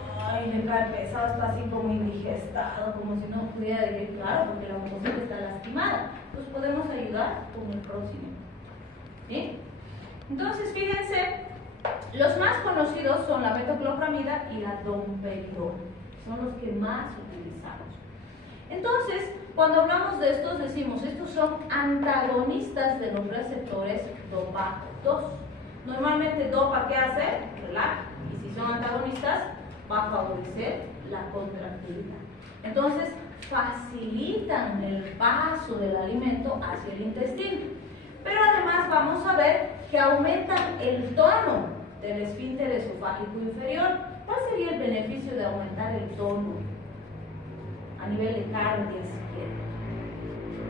y le cae pesado, está así como indigestado, como si no pudiera digerir, claro, porque la mucosita está lastimada. Entonces podemos ayudar con el próximo. ¿Sí? Entonces, fíjense, los más conocidos son la metoclopramida y la domperidona, son los que más utilizamos. Entonces, cuando hablamos de estos, decimos, estos son antagonistas de los receptores DOPA 2. Normalmente DOPA, ¿qué hace? Relaja. Y si son antagonistas, va a favorecer la contractilidad. Entonces, facilitan el paso del alimento hacia el intestino. Pero además vamos a ver que aumentan el tono del esfínter esofágico inferior. ¿Cuál sería el beneficio de aumentar el tono a nivel de cardia siquiera?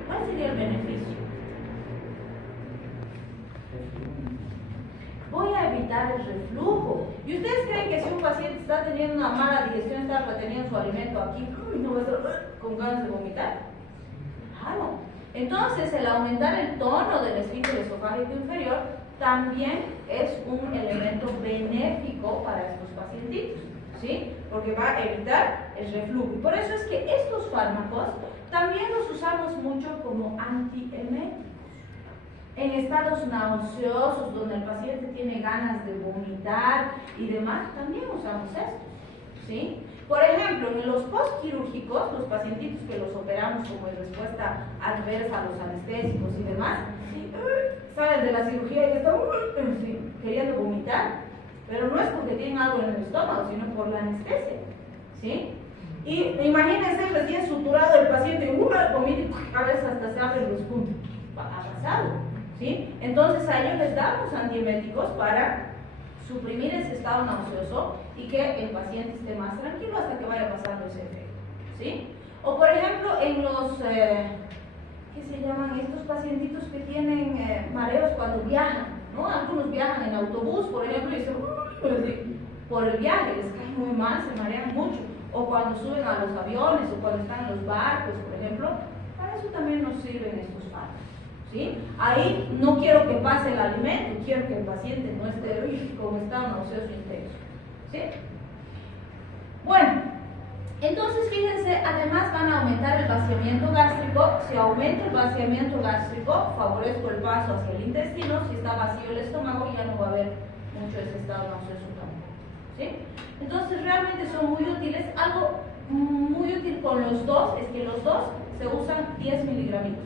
¿Cuál sería el beneficio? Voy a evitar el reflujo. ¿Y ustedes creen que si un paciente está teniendo una mala digestión, está reteniendo su alimento aquí, no va a estar con ganas de vomitar? Claro. Entonces, el aumentar el tono del esfínter esofágico inferior también es un elemento benéfico para estos pacientitos, ¿sí? Porque va a evitar el reflujo. Y por eso es que estos fármacos también los usamos mucho como antieméticos. En estados nauseosos, donde el paciente tiene ganas de vomitar y demás, también usamos estos, ¿sí? Por ejemplo, en los postquirúrgicos, los pacientitos que los operamos como en respuesta adversa a los anestésicos y demás, ¿sí? Salen de la cirugía y están queriendo vomitar, pero no es porque tienen algo en el estómago, sino por la anestesia, ¿sí? Y imagínense recién suturado el paciente, vomita y a veces hasta se abren los puntos. Ha pasado, ¿sí? Entonces a ellos les damos antieméticos para suprimir ese estado nauseoso y que el paciente esté más tranquilo hasta que vaya pasando ese efecto, ¿sí? O por ejemplo en los, ¿qué se llaman? Estos pacientitos que tienen mareos cuando viajan, ¿no? Algunos viajan en autobús, por ejemplo, y dicen, por el viaje les cae muy mal, se marean mucho. O cuando suben a los aviones, o cuando están en los barcos, por ejemplo, para eso también nos sirven estos fármacos, ¿sí? Ahí no quiero que pase el alimento, quiero que el paciente no esté con estado nauseoso intenso, ¿sí? Bueno, entonces fíjense, además van a aumentar el vaciamiento gástrico. Si aumenta el vaciamiento gástrico, favorezco el paso hacia el intestino. Si está vacío el estómago, ya no va a haber mucho ese estado nauseoso tampoco, ¿sí? Entonces realmente son muy útiles. Algo muy útil con los dos es que los dos se usan 10 miligramitos.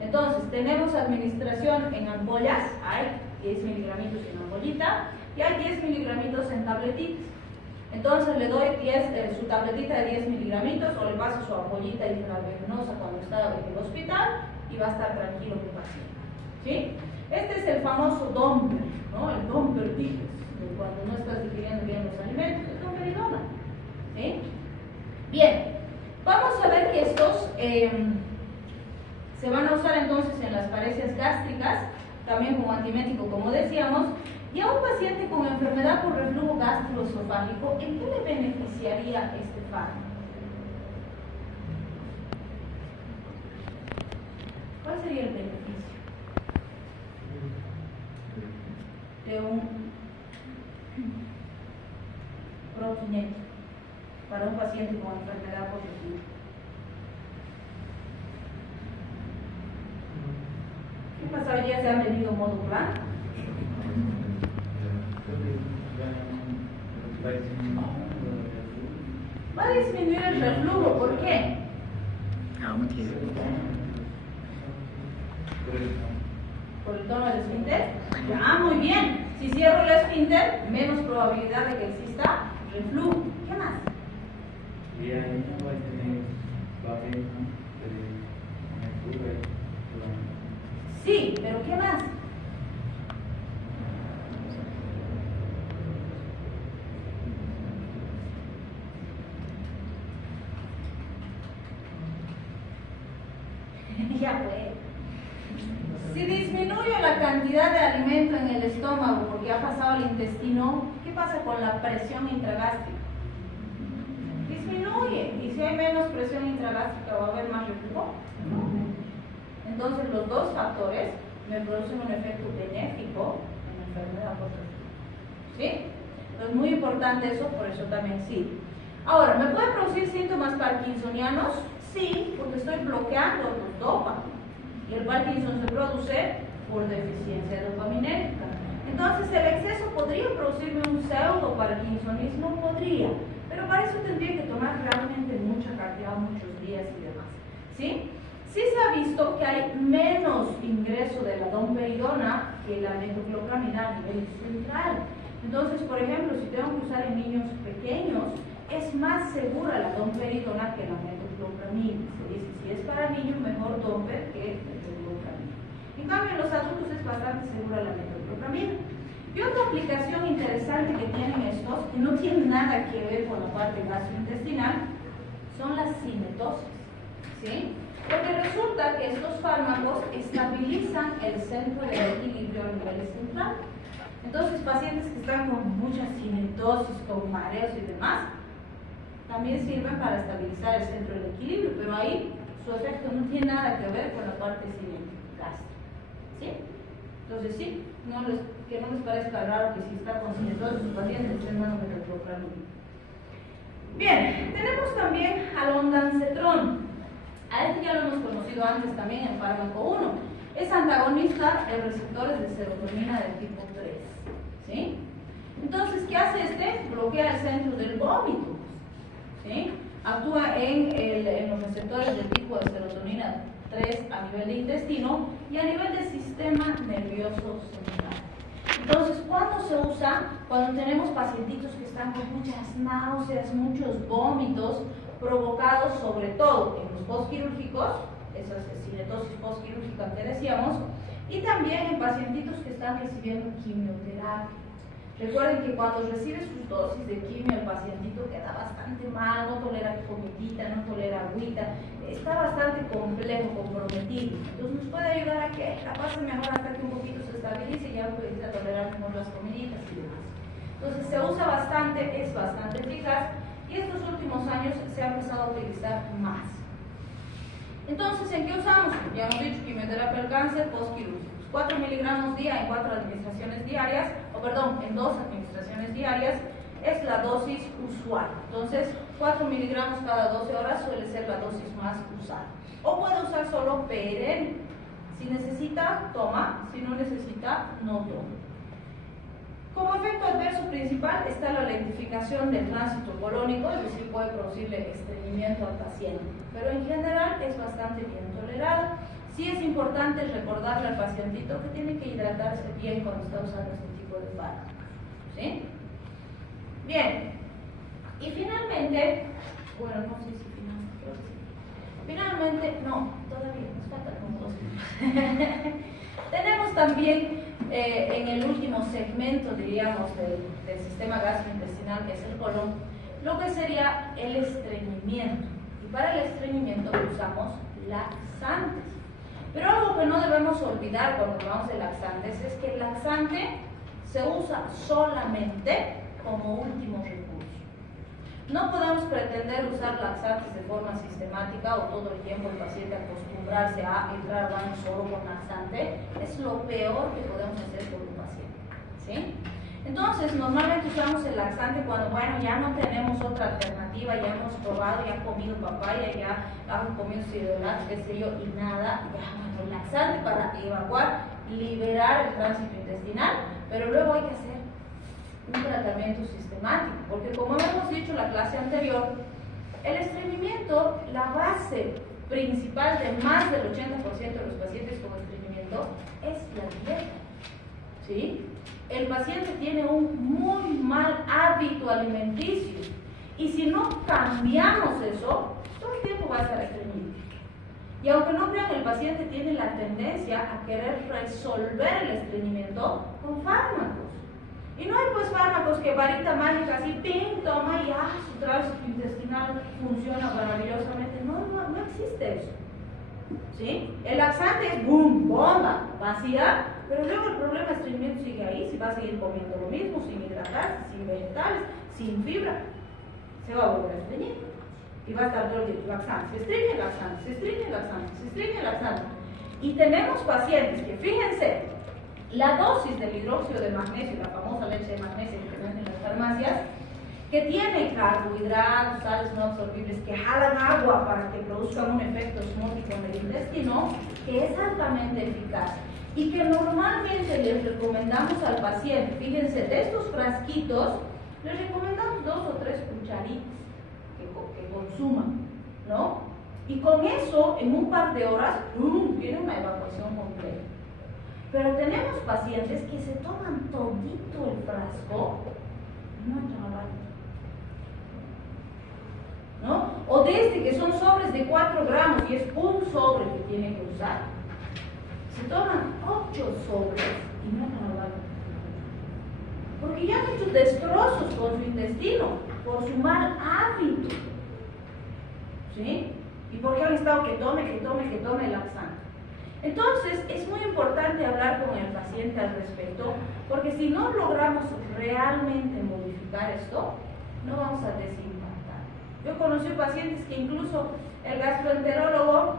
Entonces tenemos administración en ampollas, hay 10 miligramitos en ampollita y hay 10 miligramitos en tabletitas. Entonces le doy su tabletita de 10 miligramitos o le paso su ampollita intravenosa cuando está en el hospital y va a estar tranquilo el paciente, ¿sí? Este es el famoso Domper, ¿no? El Domper diges, cuando no estás digiriendo bien los alimentos, el domperidona, ¿sí? Bien, vamos a ver que estos se van a usar entonces en las paresias gástricas, también como antiemético, como decíamos. Y a un paciente con enfermedad por reflujo gastroesofágico, ¿en qué le beneficiaría este fármaco? ¿Cuál sería el beneficio de un prokinético para un paciente con enfermedad por reflujo? ¿Qué pasa? Hoy día se han venido modo plan. Va a disminuir el reflujo, ¿por qué? Por el tono del esfínter. Ah, muy bien. Si cierro el esfínter, menos probabilidad de que exista reflujo. ¿Qué más? Y ahí no va a tener papel, ¿no? Sí, pero ¿qué más? Ya fue. Si disminuyo la cantidad de alimento en el estómago porque ha pasado al intestino, ¿qué pasa con la presión intragástrica? Disminuye. Y si hay menos presión intragástrica, ¿va a haber más reflujo? Entonces los dos factores me producen un efecto benéfico en la enfermedad por reflujo, ¿sí? Entonces muy importante eso, por eso también sí. Ahora, ¿me puede producir síntomas parkinsonianos? Sí, porque estoy bloqueando los dopa. Y el Parkinson se produce por deficiencia dopaminérgica. Entonces, ¿el exceso podría producirme un pseudo parkinsonismo? Podría, pero para eso tendría que tomar realmente mucha cantidad, muchos días y demás, ¿sí? Sí se ha visto que hay menos ingreso de la domperidona que la metoclopramida a nivel central. Entonces, por ejemplo, si tengo que usar en niños pequeños, es más segura la domperidona que la metoclopramida. Se dice, si es para niños, mejor domper que metoclopramida. En cambio, en los adultos es bastante segura la metoclopramida. Y otra aplicación interesante que tienen estos, que no tienen nada que ver con la parte gastrointestinal, son las cinetosis, ¿sí? Porque resulta que estos fármacos estabilizan el centro de equilibrio a nivel central. Entonces, pacientes que están con mucha cinetosis, con mareos y demás, también sirven para estabilizar el centro del equilibrio, pero ahí su efecto no tiene nada que ver con la parte gástrica, ¿sí? Entonces, sí, que no les parezca raro que si está con cinetosis sus pacientes estén dando metoprolol. Bien, tenemos también al ondansetrón. A este ya lo hemos conocido antes también en fármaco 1. Es antagonista de receptores de serotonina del tipo 3. ¿Sí? Entonces, ¿qué hace este? Bloquea el centro del vómito. ¿Sí? Actúa en los receptores del tipo de serotonina 3 a nivel de intestino y a nivel del sistema nervioso central. Entonces, ¿cuándo se usa? Cuando tenemos pacientitos que están con muchas náuseas, muchos vómitos, provocados sobre todo en los postquirúrgicos, esa cinetosis postquirúrgica que decíamos, y también en pacientitos que están recibiendo quimioterapia. Recuerden que cuando recibe sus dosis de quimio el pacientito queda bastante mal, no tolera comidita, no tolera agüita, está bastante complejo, comprometido. Entonces nos puede ayudar a que la pase mejor hasta que un poquito se estabilice y ya puede tolerar mejor las comiditas y demás. Entonces se usa bastante, es bastante eficaz y estos últimos años se ha empezado a utilizar más. Entonces, ¿en qué usamos? Ya hemos dicho quimioterapia al cáncer, postquirúrgicos. 4 miligramos día en 4 administraciones diarias, en 2 administraciones diarias, es la dosis usual. Entonces, 4 miligramos cada 12 horas suele ser la dosis más usada. O puede usar solo PRN. Si necesita, toma. Si no necesita, no toma. Como efecto adverso principal está la lentificación del tránsito colónico, es decir, puede producirle estreñimiento al paciente. Pero en general es bastante bien tolerado. Sí es importante recordarle al pacientito que tiene que hidratarse bien cuando está usando este tipo de fármacos. ¿Sí? Bien. Y finalmente, bueno, no sé si finalmente, creo que sí. Finalmente, no, todavía nos falta como 2 minutos. Tenemos también en el último segmento, diríamos, del sistema gastrointestinal, que es el colon, lo que sería el estreñimiento. Y para el estreñimiento usamos laxantes. Pero algo que no debemos olvidar cuando hablamos de laxantes es que el laxante se usa solamente como último recurso. No podemos pretender usar laxantes de forma sistemática o todo el tiempo el paciente acostumbrarse a entrar al baño solo con laxante. Es lo peor que podemos hacer por un paciente. ¿Sí? Entonces, normalmente usamos el laxante cuando, bueno, ya no tenemos otra alternativa, ya hemos probado, ya han comido papaya, ya han comido ciruelas, qué sé yo, y nada, ya, bueno, el laxante para evacuar, liberar el tránsito intestinal, pero luego hay que hacer un tratamiento sistemático, porque como hemos dicho en la clase anterior, el estreñimiento, la base principal de más del 80% de los pacientes con estreñimiento es la dieta. ¿Sí? El paciente tiene un muy mal hábito alimenticio y si no cambiamos eso, todo el tiempo va a estar estreñido. Y aunque no crean, el paciente tiene la tendencia a querer resolver el estreñimiento con fármacos. Y no hay pues fármacos que varita mágica así, ping, toma y su tránsito intestinal funciona maravillosamente. No existe eso. ¿Sí? El laxante es boom, bomba, vacía, pero luego el problema de estreñimiento sigue ahí, si va a seguir comiendo lo mismo, sin hidratarse, sin vegetales, sin fibra, se va a volver a estreñir. Y va a estar todo el tiempo laxante, se estreñe laxante, se estreñe laxante, se estreñe laxante. Y tenemos pacientes que, fíjense, la dosis del hidróxido de magnesio, la famosa leche de magnesio que venden en las farmacias, que tiene carbohidratos, sales no absorbibles, que jalan agua para que produzcan un efecto osmótico en el intestino, que es altamente eficaz y que normalmente les recomendamos al paciente, fíjense, de estos frasquitos, les recomendamos 2 o 3 cucharitas que consuman, ¿no? Y con eso, en un par de horas, tiene una evacuación completa. Pero tenemos pacientes que se toman todito el frasco y no entran al baño. ¿No? O desde que son sobres de 4 gramos y es un sobre que tienen que usar, se toman 8 sobres y no entran al baño. porque ya han hecho destrozos con su intestino, por su mal hábito. ¿Sí? Y porque han estado que tome laxante. Entonces, es muy importante hablar con el paciente al respecto, porque si no logramos realmente modificar esto, no vamos a desimpactar. Yo conocí pacientes que incluso el gastroenterólogo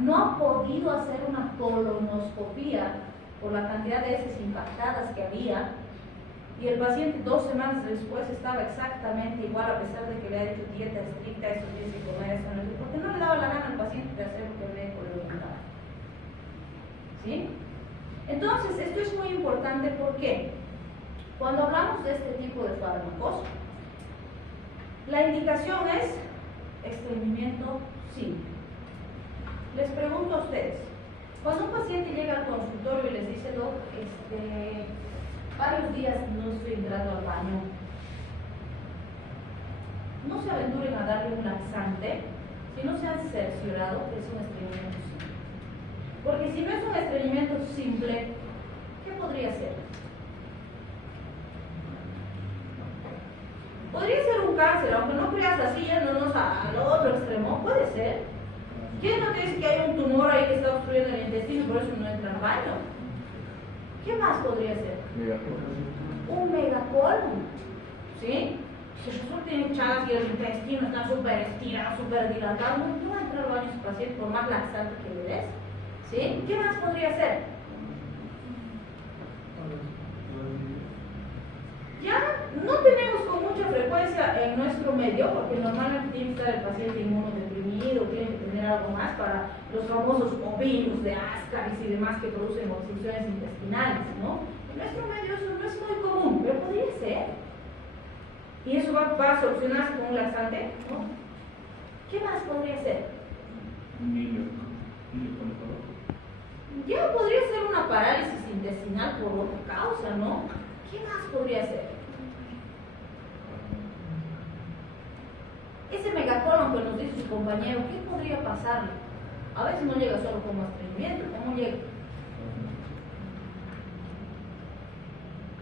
no ha podido hacer una colonoscopía por la cantidad de heces impactadas que había, y el paciente 2 semanas después estaba exactamente igual, a pesar de que le ha dicho dieta estricta, eso tiene que comer, eso no, porque no le daba la gana al paciente de hacer lo que el médico le recomendaba. ¿Sí? Entonces, esto es muy importante porque cuando hablamos de este tipo de fármacos, la indicación es estreñimiento simple. Les pregunto a ustedes, cuando un paciente llega al consultorio y les dice, doc, varios días no estoy entrando al baño, no se aventuren a darle un laxante si no se han cerciorado que es un estreñimiento simple. Porque si no es un estreñimiento simple, ¿qué podría ser? Podría ser un cáncer, aunque no creas así, yéndonos al otro extremo, puede ser. ¿Quién no te dice que hay un tumor ahí que está obstruyendo el intestino y por eso no entra al baño? ¿Qué más podría ser? Un megacolon, ¿sí? Si resulta tiene chagas y el intestino está súper estirado, súper dilatado, no va a entrar al baño su paciente por más laxante que le des, ¿sí? ¿Qué más podría ser? Ya no tenemos con mucha frecuencia en nuestro medio, porque normalmente tiene que estar el paciente inmunodeprimido, tiene que tener algo más para los famosos ovirus de Ascaris y demás que producen obstrucciones intestinales, ¿no? En nuestro medio eso no es muy común, pero podría ser. Y eso va a solucionarse con un laxante, ¿no? ¿Qué más podría ser? Ya podría ser una parálisis intestinal por otra causa, ¿no? ¿Qué más podría ser? Ese megacolon que nos dice su compañero, ¿qué podría pasarle? A veces no llega solo como estreñimiento, ¿cómo llega?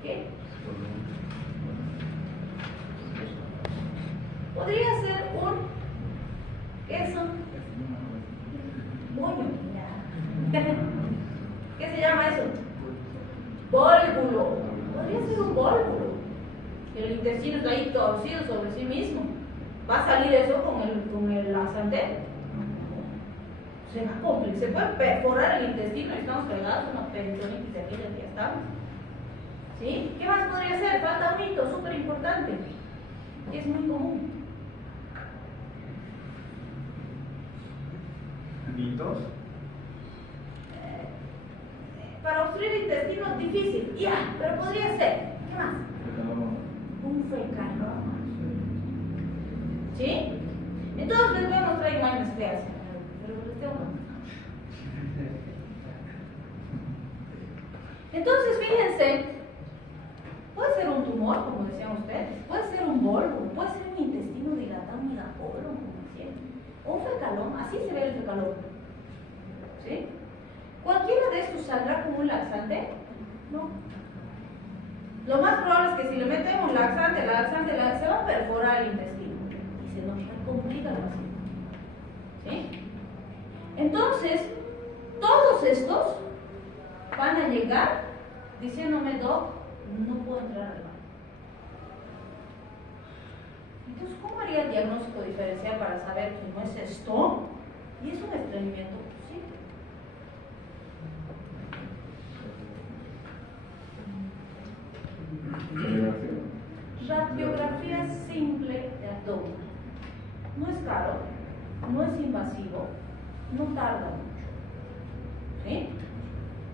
¿Qué? Podría ser un queso moño. ¿Qué se llama eso? Vólvulo. Podría ser un vólvulo. El intestino está ahí torcido sobre sí mismo. ¿Va a salir eso con el laxante? Se va a complicar. Se puede perforar el intestino y estamos pegados a una peritonitis aquí del que estamos. ¿Sí? ¿Qué más podría ser? Falta un hito súper importante, que es muy común. ¿Mitos? Para obstruir el intestino es difícil, ya, pero podría ser. ¿Qué más? Un fecanoma. ¿Sí? Entonces les voy a mostrar imágenes feas, pero les tengo más. Entonces, fíjense, puede ser un tumor, como decían ustedes, puede ser un vólvulo, puede ser un intestino dilatado, un megacolon, como decían, o un fecaloma, así se ve el fecaloma. ¿Sí? ¿Cualquiera de estos saldrá como un laxante? No. Lo más probable es que si le metemos laxante, se va a perforar el intestino y se nos complica la paciente. ¿Sí? Entonces, todos estos van a llegar diciéndome, doc, no puedo entrar al baño. Entonces, ¿cómo haría el diagnóstico diferencial para saber que no es esto y es un estreñimiento posible? Radiografía simple de abdomen. No es caro, no es invasivo, no tarda mucho. ¿Sí?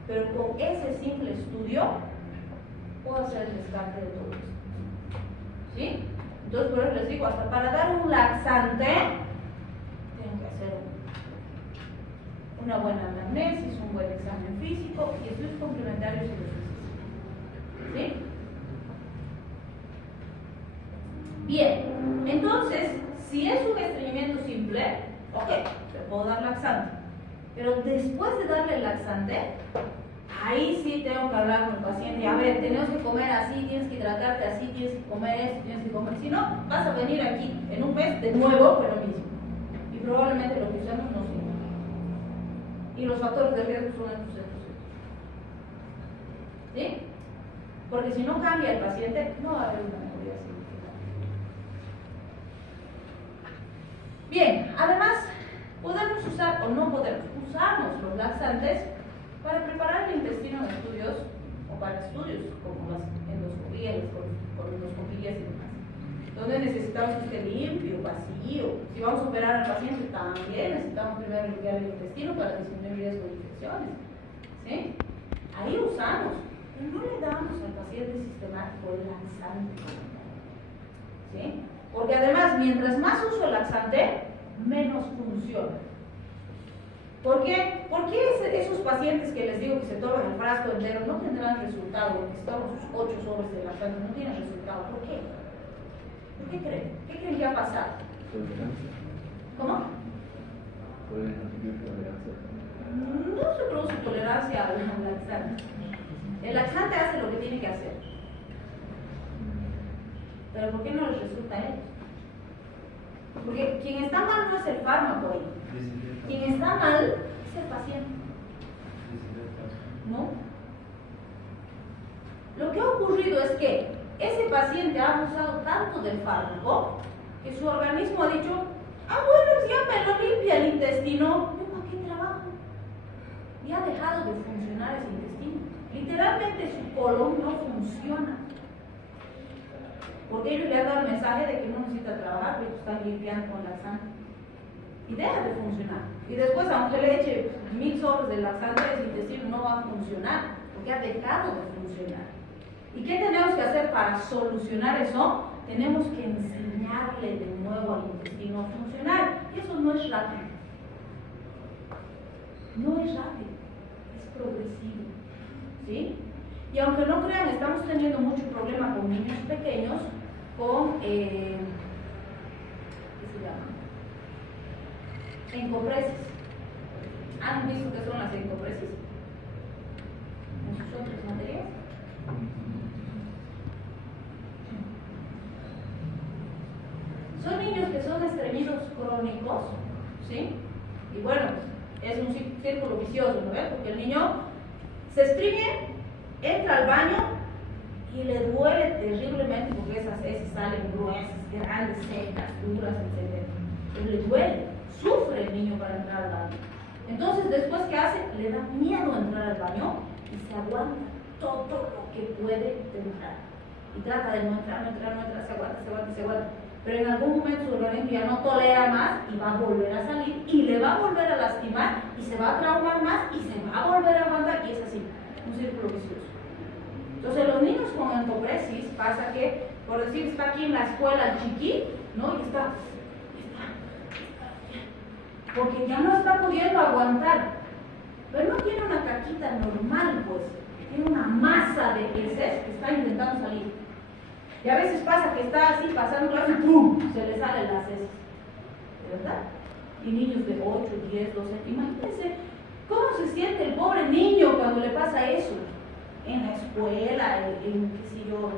Pero con ese simple estudio puedo hacer el descarte de todo esto. ¿Sí? Entonces, por eso les digo, hasta para dar un laxante, tienen que hacer una buena anamnesis, un buen examen físico y estudios complementarios si los necesitan. ¿Sí? Bien, entonces, si es un estreñimiento simple, ok, le puedo dar laxante. Pero después de darle el laxante, ahí sí tengo que hablar con el paciente. A ver, tenemos que comer así, tienes que hidratarte así, tienes que comer esto, tienes que comer. Si no, vas a venir aquí en un mes de nuevo con lo mismo. Y probablemente lo que usamos no sirva. Y los factores de riesgo son estos. ¿Sí? Porque si no cambia el paciente, no va a haber una mejoría significativa. Bien, además, podemos usar o no podemos, usamos los laxantes para preparar el intestino de estudios o para estudios como las endoscopías, colonoscopías y demás, donde necesitamos que esté limpio, vacío. Si vamos a operar al paciente, también necesitamos primero limpiar el intestino para disminuir el riesgo de infecciones. ¿Sí? Ahí usamos, pero no le damos al paciente sistemático el laxante. ¿Sí? Porque además, mientras más uso el laxante, menos funciona. ¿Por qué? Porque esos pacientes que les digo que se toman el frasco entero no tendrán resultado, porque si toman sus 8 sobres de laxante no tienen resultado. ¿Por qué? ¿Por qué creen? ¿Qué creen que ha pasado? ¿Cómo? No se produce tolerancia al laxante. El laxante hace lo que tiene que hacer. Pero ¿por qué no les resulta a ellos? Porque quien está mal no es el fármaco ahí. Quien está mal es el paciente. ¿No? Lo que ha ocurrido es que ese paciente ha abusado tanto del fármaco que su organismo ha dicho: ah, bueno, ya me lo limpia el intestino, ¿yo para qué trabajo? Y ha dejado de funcionar ese intestino. Literalmente su colon no funciona. Porque ellos le han dado el mensaje de que no necesita trabajar, porque están limpiando con laxante. Y deja de funcionar. Y después, aunque le eche 1000 sobres de laxante, ese intestino no va a funcionar, porque ha dejado de funcionar. ¿Y qué tenemos que hacer para solucionar eso? Tenemos que enseñarle de nuevo al intestino a funcionar. Y eso no es rápido. No es rápido, es progresivo. ¿Sí? Y aunque no crean, estamos teniendo mucho problema con niños pequeños con, ¿qué se llama? Encopresis. ¿Han visto qué son las encopresis? ¿En sus otras materias? Son niños que son estreñidos crónicos, ¿sí? Y bueno, es un círculo vicioso, ¿no ves? Porque el niño se estreñe, entra al baño y le duele terriblemente porque esas heces salen gruesas, grandes, secas, duras, etc. Pero le duele, sufre el niño para entrar al baño. Entonces, después, ¿qué hace? Le da miedo entrar al baño y se aguanta todo lo que puede entrar. Y trata de no entrar, se aguanta. Pero en algún momento su organismo ya no tolera más y va a volver a salir y le va a volver a lastimar y se va a traumar más y se va a volver a aguantar, y es así, un círculo vicioso. Entonces los niños con encopresis pasa que, por decir, está aquí en la escuela el chiqui, ¿no? Y está, porque ya no está pudiendo aguantar, pero no tiene una caquita normal, pues, tiene una masa de heces que está intentando salir. Y a veces pasa que está así pasando clase y ¡pum! Se le salen las heces, ¿verdad? Y niños de 8, 10, 12, imagínense cómo se siente el pobre niño cuando le pasa eso. En la escuela, en qué sé yo,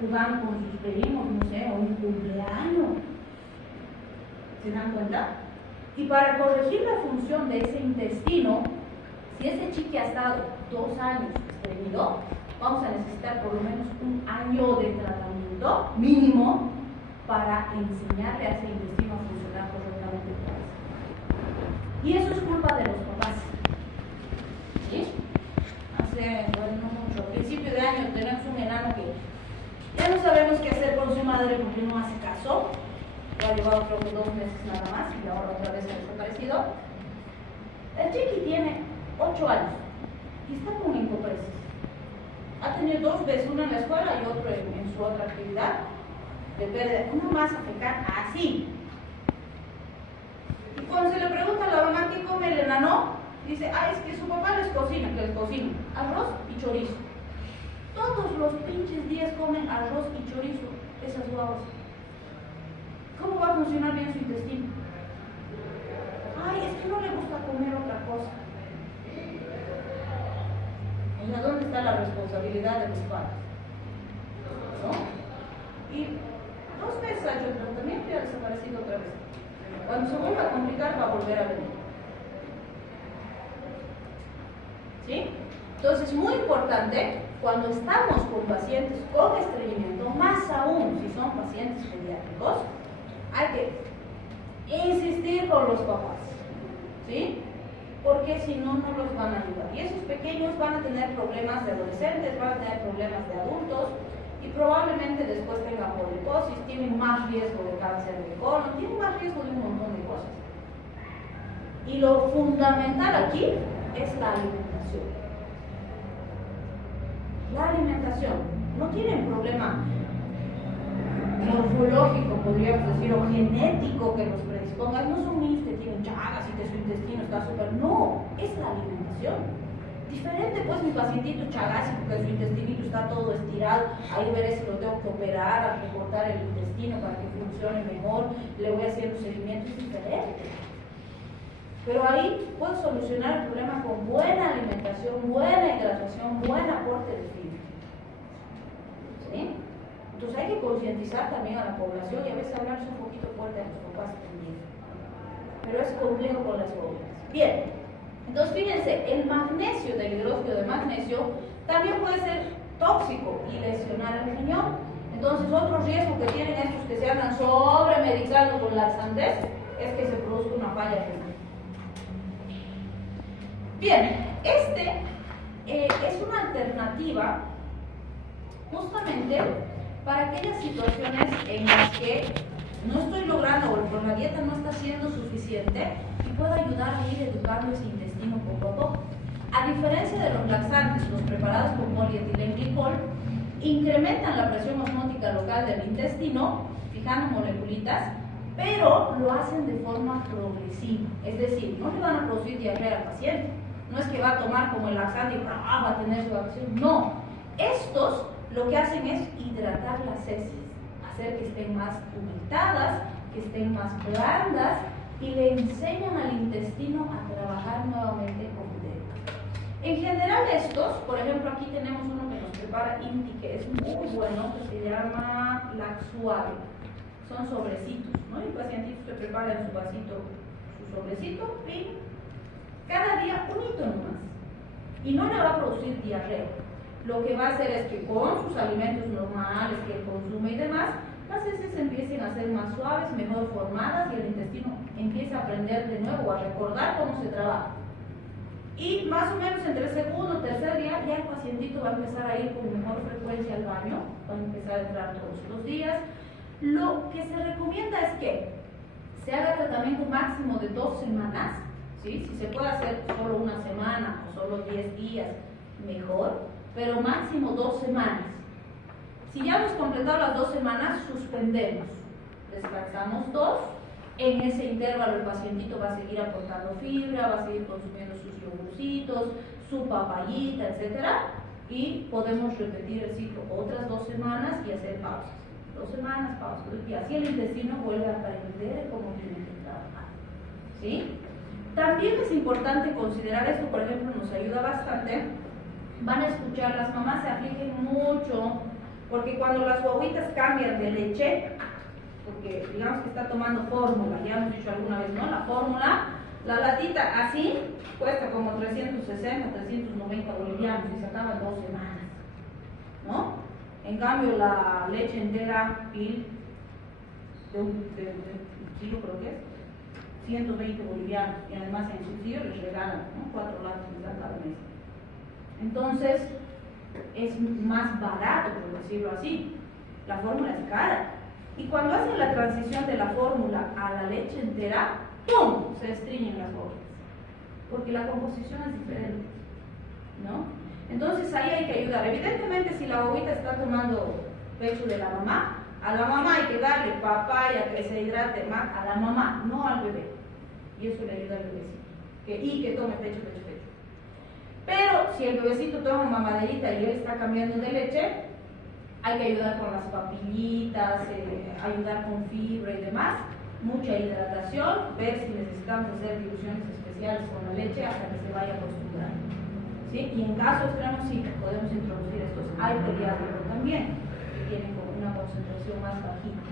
jugando con sus primos, no sé, o un cumpleaños. ¿Se dan cuenta? Y para corregir la función de ese intestino, si ese chiqui ha estado 2 años estreñido, vamos a necesitar por lo menos 1 año de tratamiento mínimo para enseñarle a ese intestino a funcionar correctamente. Y eso es culpa de los papás. ¿Sí? Bueno, no mucho. A principio de año tenemos un enano que ya no sabemos qué hacer con su madre porque no hace caso. Lo ha llevado creo que 2 meses nada más y ahora otra vez ha desaparecido. El chiqui tiene 8 años y está con encopresis. Ha tenido 2 veces, una en la escuela y otro en su otra actividad, de pérdida, una masa fecal así. Y cuando se le pregunta a la mamá qué come el enano, dice, es que su papá les cocina, arroz y chorizo. Todos los pinches días comen arroz y chorizo, esas guaguas. ¿Cómo va a funcionar bien su intestino? Es que no le gusta comer otra cosa. la responsabilidad de los padres, ¿no? Y 2 meses ha hecho el tratamiento y ha desaparecido otra vez. Cuando se vuelva a complicar va a volver a venir. ¿Sí? Entonces es muy importante cuando estamos con pacientes con estreñimiento, más aún si son pacientes pediátricos, hay que insistir con los papás, ¿sí? Porque si no, no los van a ayudar. Y esos pequeños van a tener problemas de adolescentes, van a tener problemas de adultos y probablemente después tengan poliposis, tienen más riesgo de cáncer de colon, tienen más riesgo de un montón de cosas. Y lo fundamental aquí es la alimentación. La alimentación. No tienen problema morfológico, podríamos decir, o genético que los predisponga. No son niños que tienen chagas y que su intestino está súper. No, es la alimentación. Diferente, pues, mi pacientito chagásico, que su intestinito está todo estirado, ahí veré si lo tengo que operar, a recortar el intestino para que funcione mejor, le voy haciendo seguimiento, es diferente. Pero ahí puedo solucionar el problema con buena alimentación, buena hidratación, buen aporte de fibra. ¿Sí? Entonces hay que concientizar también a la población y a veces hablarles un poquito fuerte a los papás también. Pero es complejo con las jóvenes. Bien, entonces fíjense, el magnesio, del hidróxido de magnesio, también puede ser tóxico y lesionar el riñón. Entonces otro riesgo que tienen estos que se andan sobremedicando con laxantes es que se produzca una falla renal. Bien, es una alternativa justamente para aquellas situaciones en las que no estoy logrando o la dieta no está siendo suficiente y puedo ayudar a ir educando ese intestino poco a poco. A diferencia de los laxantes, los preparados con polietilenglicol incrementan la presión osmótica local del intestino, fijando moleculitas, pero lo hacen de forma progresiva. Es decir, no le van a producir diarrea al paciente. No es que va a tomar como el laxante y va a tener su acción. No. Estos lo que hacen es hidratar las heces, hacer que estén más humectadas, que estén más blandas y le enseñan al intestino a trabajar nuevamente con urea. En general estos, por ejemplo aquí tenemos uno que nos prepara Inti, que es muy bueno, que se llama Laxuave. Son sobrecitos, ¿no? El pacientito se prepara en su vasito, su sobrecito, y cada día un hito nomás. Y no le va a producir diarrea. Lo que va a hacer es que con sus alimentos normales que él consume y demás, las heces empiecen a ser más suaves, mejor formadas y el intestino empieza a aprender de nuevo, a recordar cómo se trabaja. Y más o menos entre el segundo o tercer día ya el pacientito va a empezar a ir con mejor frecuencia al baño, va a empezar a entrar todos los días. Lo que se recomienda es que se haga tratamiento máximo de 2 semanas, ¿sí? Si se puede hacer solo una semana o solo 10 días, mejor, pero máximo 2 semanas. Si ya hemos completado las 2 semanas, suspendemos, descansamos 2. En ese intervalo el pacientito va a seguir aportando fibra, va a seguir consumiendo sus yogurcitos, su papayita, etc. Y podemos repetir el ciclo otras 2 semanas y hacer pausas. 2 semanas, pausas. Y así el intestino vuelve a aprender cómo tiene que trabajar. ¿Sí? También es importante considerar esto, por ejemplo, nos ayuda bastante. Van a escuchar, las mamás se afligen mucho, porque cuando las guaguitas cambian de leche, porque digamos que está tomando fórmula, ya hemos dicho alguna vez, ¿no? La fórmula, la latita así, cuesta como 360, 390 bolivianos y se acaba en 2 semanas, ¿no? En cambio, la leche entera, PIL, de un kilo creo que es, 120 bolivianos, y además en subsidio les regalan, ¿no? 4 latas les dan cada mes. Entonces, es más barato, por decirlo así. La fórmula es cara. Y cuando hacen la transición de la fórmula a la leche entera, ¡pum!, se estriñen las bolas. Porque la composición es diferente, ¿no? Entonces ahí hay que ayudar. Evidentemente, si la bobita está tomando pecho de la mamá, a la mamá hay que darle papaya, que se hidrate más, a la mamá, no al bebé. Y eso le ayuda al bebecito. Y que tome pecho. Pero si el bebecito toma mamaderita y él está cambiando de leche, hay que ayudar con las papillitas, ayudar con fibra y demás, mucha hidratación, ver si necesitamos hacer diluciones especiales con la leche hasta que se vaya acostumbrando. ¿sí? Y en caso extremo sí, podemos introducir estos. Hay pediátricos también, que tienen como una concentración más bajita,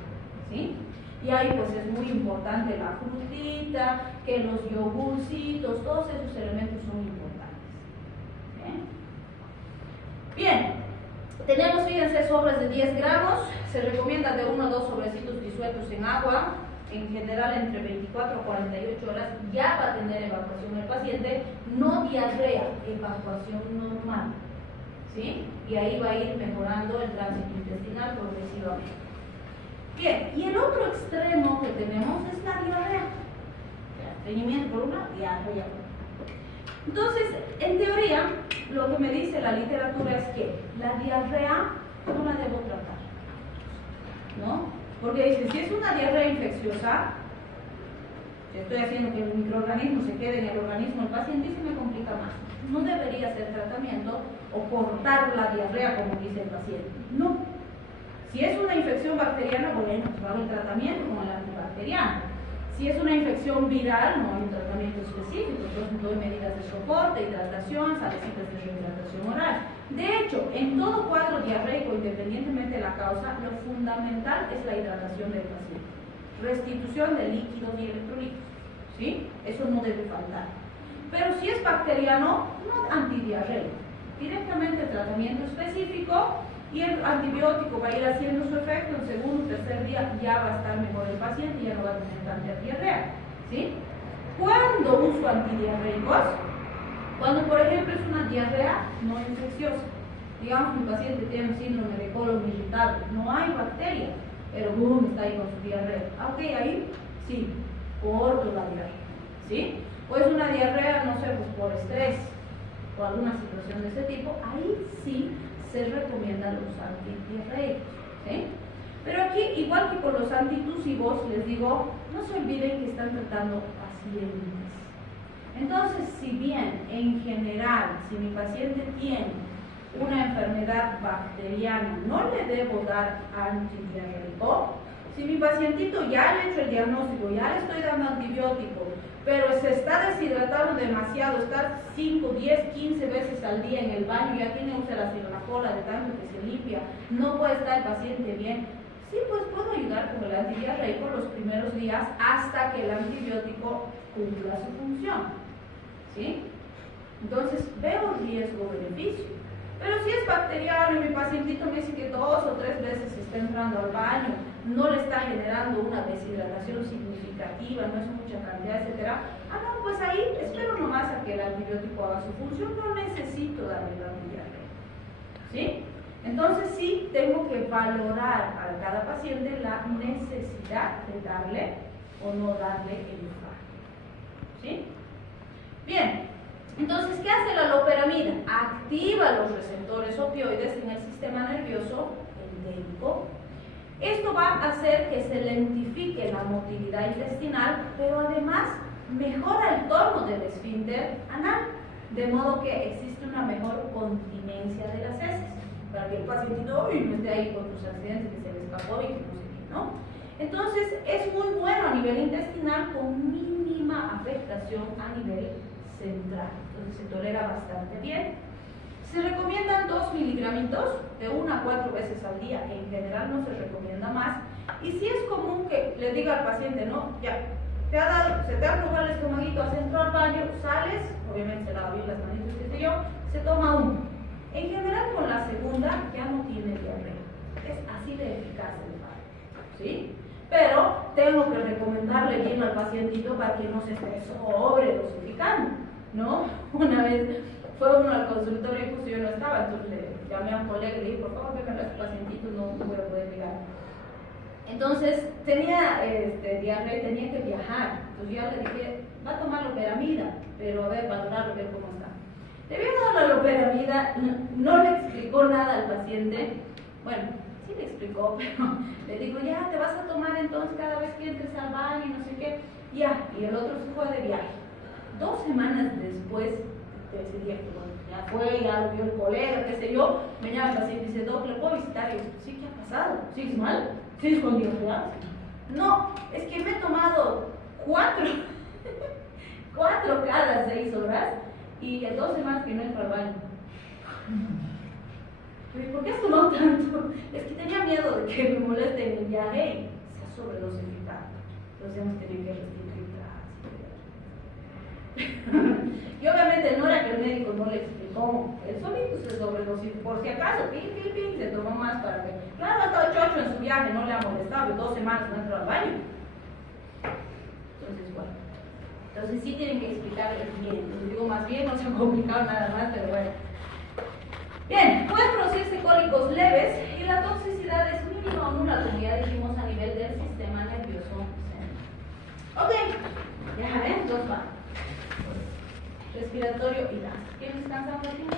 ¿sí? Y ahí pues es muy importante la frutita, que los yogurcitos, todos esos elementos son importantes. Bien, tenemos, fíjense, sobres de 10 gramos, se recomienda de 1 a 2 sobrecitos disueltos en agua, en general entre 24 a 48 horas ya va a tener evacuación el paciente, no diarrea, evacuación normal, ¿sí? Y ahí va a ir mejorando el tránsito intestinal progresivamente. Bien, y el otro extremo que tenemos es la diarrea. Estreñimiento por una, diarrea por otra. Entonces, en teoría, lo que me dice la literatura es que la diarrea no la debo tratar, ¿no? Porque dice, si es una diarrea infecciosa, si estoy haciendo que el microorganismo se quede en el organismo del paciente, se me complica más. No debería hacer tratamiento o cortar la diarrea, como dice el paciente. No. Si es una infección bacteriana, bueno, pues hago el tratamiento con el antibacteriano. Si es una infección viral, no hay un tratamiento específico, entonces doy medidas de soporte, hidratación, salecitas de rehidratación oral. De hecho, en todo cuadro diarreico, independientemente de la causa, lo fundamental es la hidratación del paciente. Restitución de líquidos y electrolitos, ¿sí? Eso no debe faltar. Pero si es bacteriano, no antidiarreico. Directamente el tratamiento específico y el antibiótico va a ir haciendo su efecto. En segundo o tercer día ya va a estar mejor el paciente y ya no va a tener tanta diarrea, ¿sí? ¿Cuándo uso antidiarreicos? Cuando, por ejemplo, es una diarrea no infecciosa. Digamos que un paciente tiene un síndrome de colon irritable, no hay bacteria, pero boom, está ahí con su diarrea. Ok, ahí sí, corto la diarrea, ¿sí? O es una diarrea, no sé, pues por estrés o alguna situación de ese tipo, ahí sí se recomiendan los antidiarreicos, ¿sí? Pero aquí, igual que con los antitusivos, les digo, no se olviden que están tratando pacientes. Entonces, si bien en general, si mi paciente tiene una enfermedad bacteriana, no le debo dar antidiarreico. Si mi pacientito ya le he hecho el diagnóstico, ya le estoy dando antibiótico, pero se está deshidratando demasiado, está 5, 10, 15 veces al día en el baño, ya tiene úlceras en la cola de tanto que se limpia, no puede estar el paciente bien, sí, pues puedo ayudar con el antidiarreico los primeros días hasta que el antibiótico cumpla su función, ¿sí? Entonces veo riesgo-beneficio. Pero si es bacteriano y mi pacientito me dice que 2 o 3 veces está entrando al baño, no le está generando una deshidratación significativa, no es mucha cantidad, etc. No, pues ahí espero nomás a que el antibiótico haga su función, no necesito darle el antidiarreico, ¿sí? Entonces sí tengo que valorar a cada paciente la necesidad de darle o no darle el fármaco, ¿sí? Bien. Entonces, ¿qué hace la loperamida? Activa los receptores opioides en el sistema nervioso entérico. Esto va a hacer que se lentifique la motilidad intestinal, pero además mejora el tono del esfínter anal, de modo que existe una mejor continencia de las heces, para que el paciente no esté ahí con sus accidentes, que se le escapó y que no sé qué, ¿no? Entonces, es muy bueno a nivel intestinal con mínima afectación a nivel central, entonces se tolera bastante bien. Se recomiendan 2 miligramitos de 1 a 4 veces al día, en general no se recomienda más. Y si es común que le diga al paciente, no, ya, se te ha arrugado el estomaguito, has entrado al baño, sales, obviamente se lava bien las manitas, qué sé yo, se toma 1. En general con la segunda ya no tiene diarrea, es así de eficaz el fármaco, ¿sí? Pero tengo que recomendarle bien al pacientito para que no se esté sobredosificando, ¿no? Una vez fue uno al consultorio y justo yo no estaba, entonces le llamé a un colega y le dije, por favor, vengan a su pacientito, no voy a poder llegar. Entonces tenía diarrea, tenía que viajar, entonces yo le dije, va a tomar loperamida, pero a ver, valorarlo, ver cómo está. Le había dado la loperamida, no le explicó nada al paciente, bueno, sí le explicó, pero le digo, ya, te vas a tomar entonces cada vez que entres al baño y no sé qué, ya, y el otro se fue de viaje. 2 semanas después de ese día, que bueno, ya fue, ya lo vio el colega, qué sé yo, me llama el paciente y dice, ¿le puedo visitar? Y yo, sí, ¿qué ha pasado? ¿Sigues mal? ¿Sigues con diarrea? No, es que me he tomado 4 cada 6 horas y en 2 semanas que no entro al baño. ¿Por qué has tomado tanto? Es que tenía miedo de que me moleste en el viaje y se ha sobredosificado. Entonces hemos tenido que restringir y obviamente no era que el médico no le explicó, él solito se sobredosificó, por si acaso, se tomó más para que. Claro, ha estado chocho en su viaje, no le ha molestado, y 2 semanas no entró al baño. Entonces, bueno. Entonces sí tienen que explicarles bien. Les digo más bien, no se ha complicado nada más, pero bueno. Bien, pueden producirse cólicos leves y la toxicidad es mínima o nula, como ya dijimos, a nivel del sistema nervioso central. Ok, ya ven, 2 más. Respiratorio y gas. ¿Quién descansa un ratito?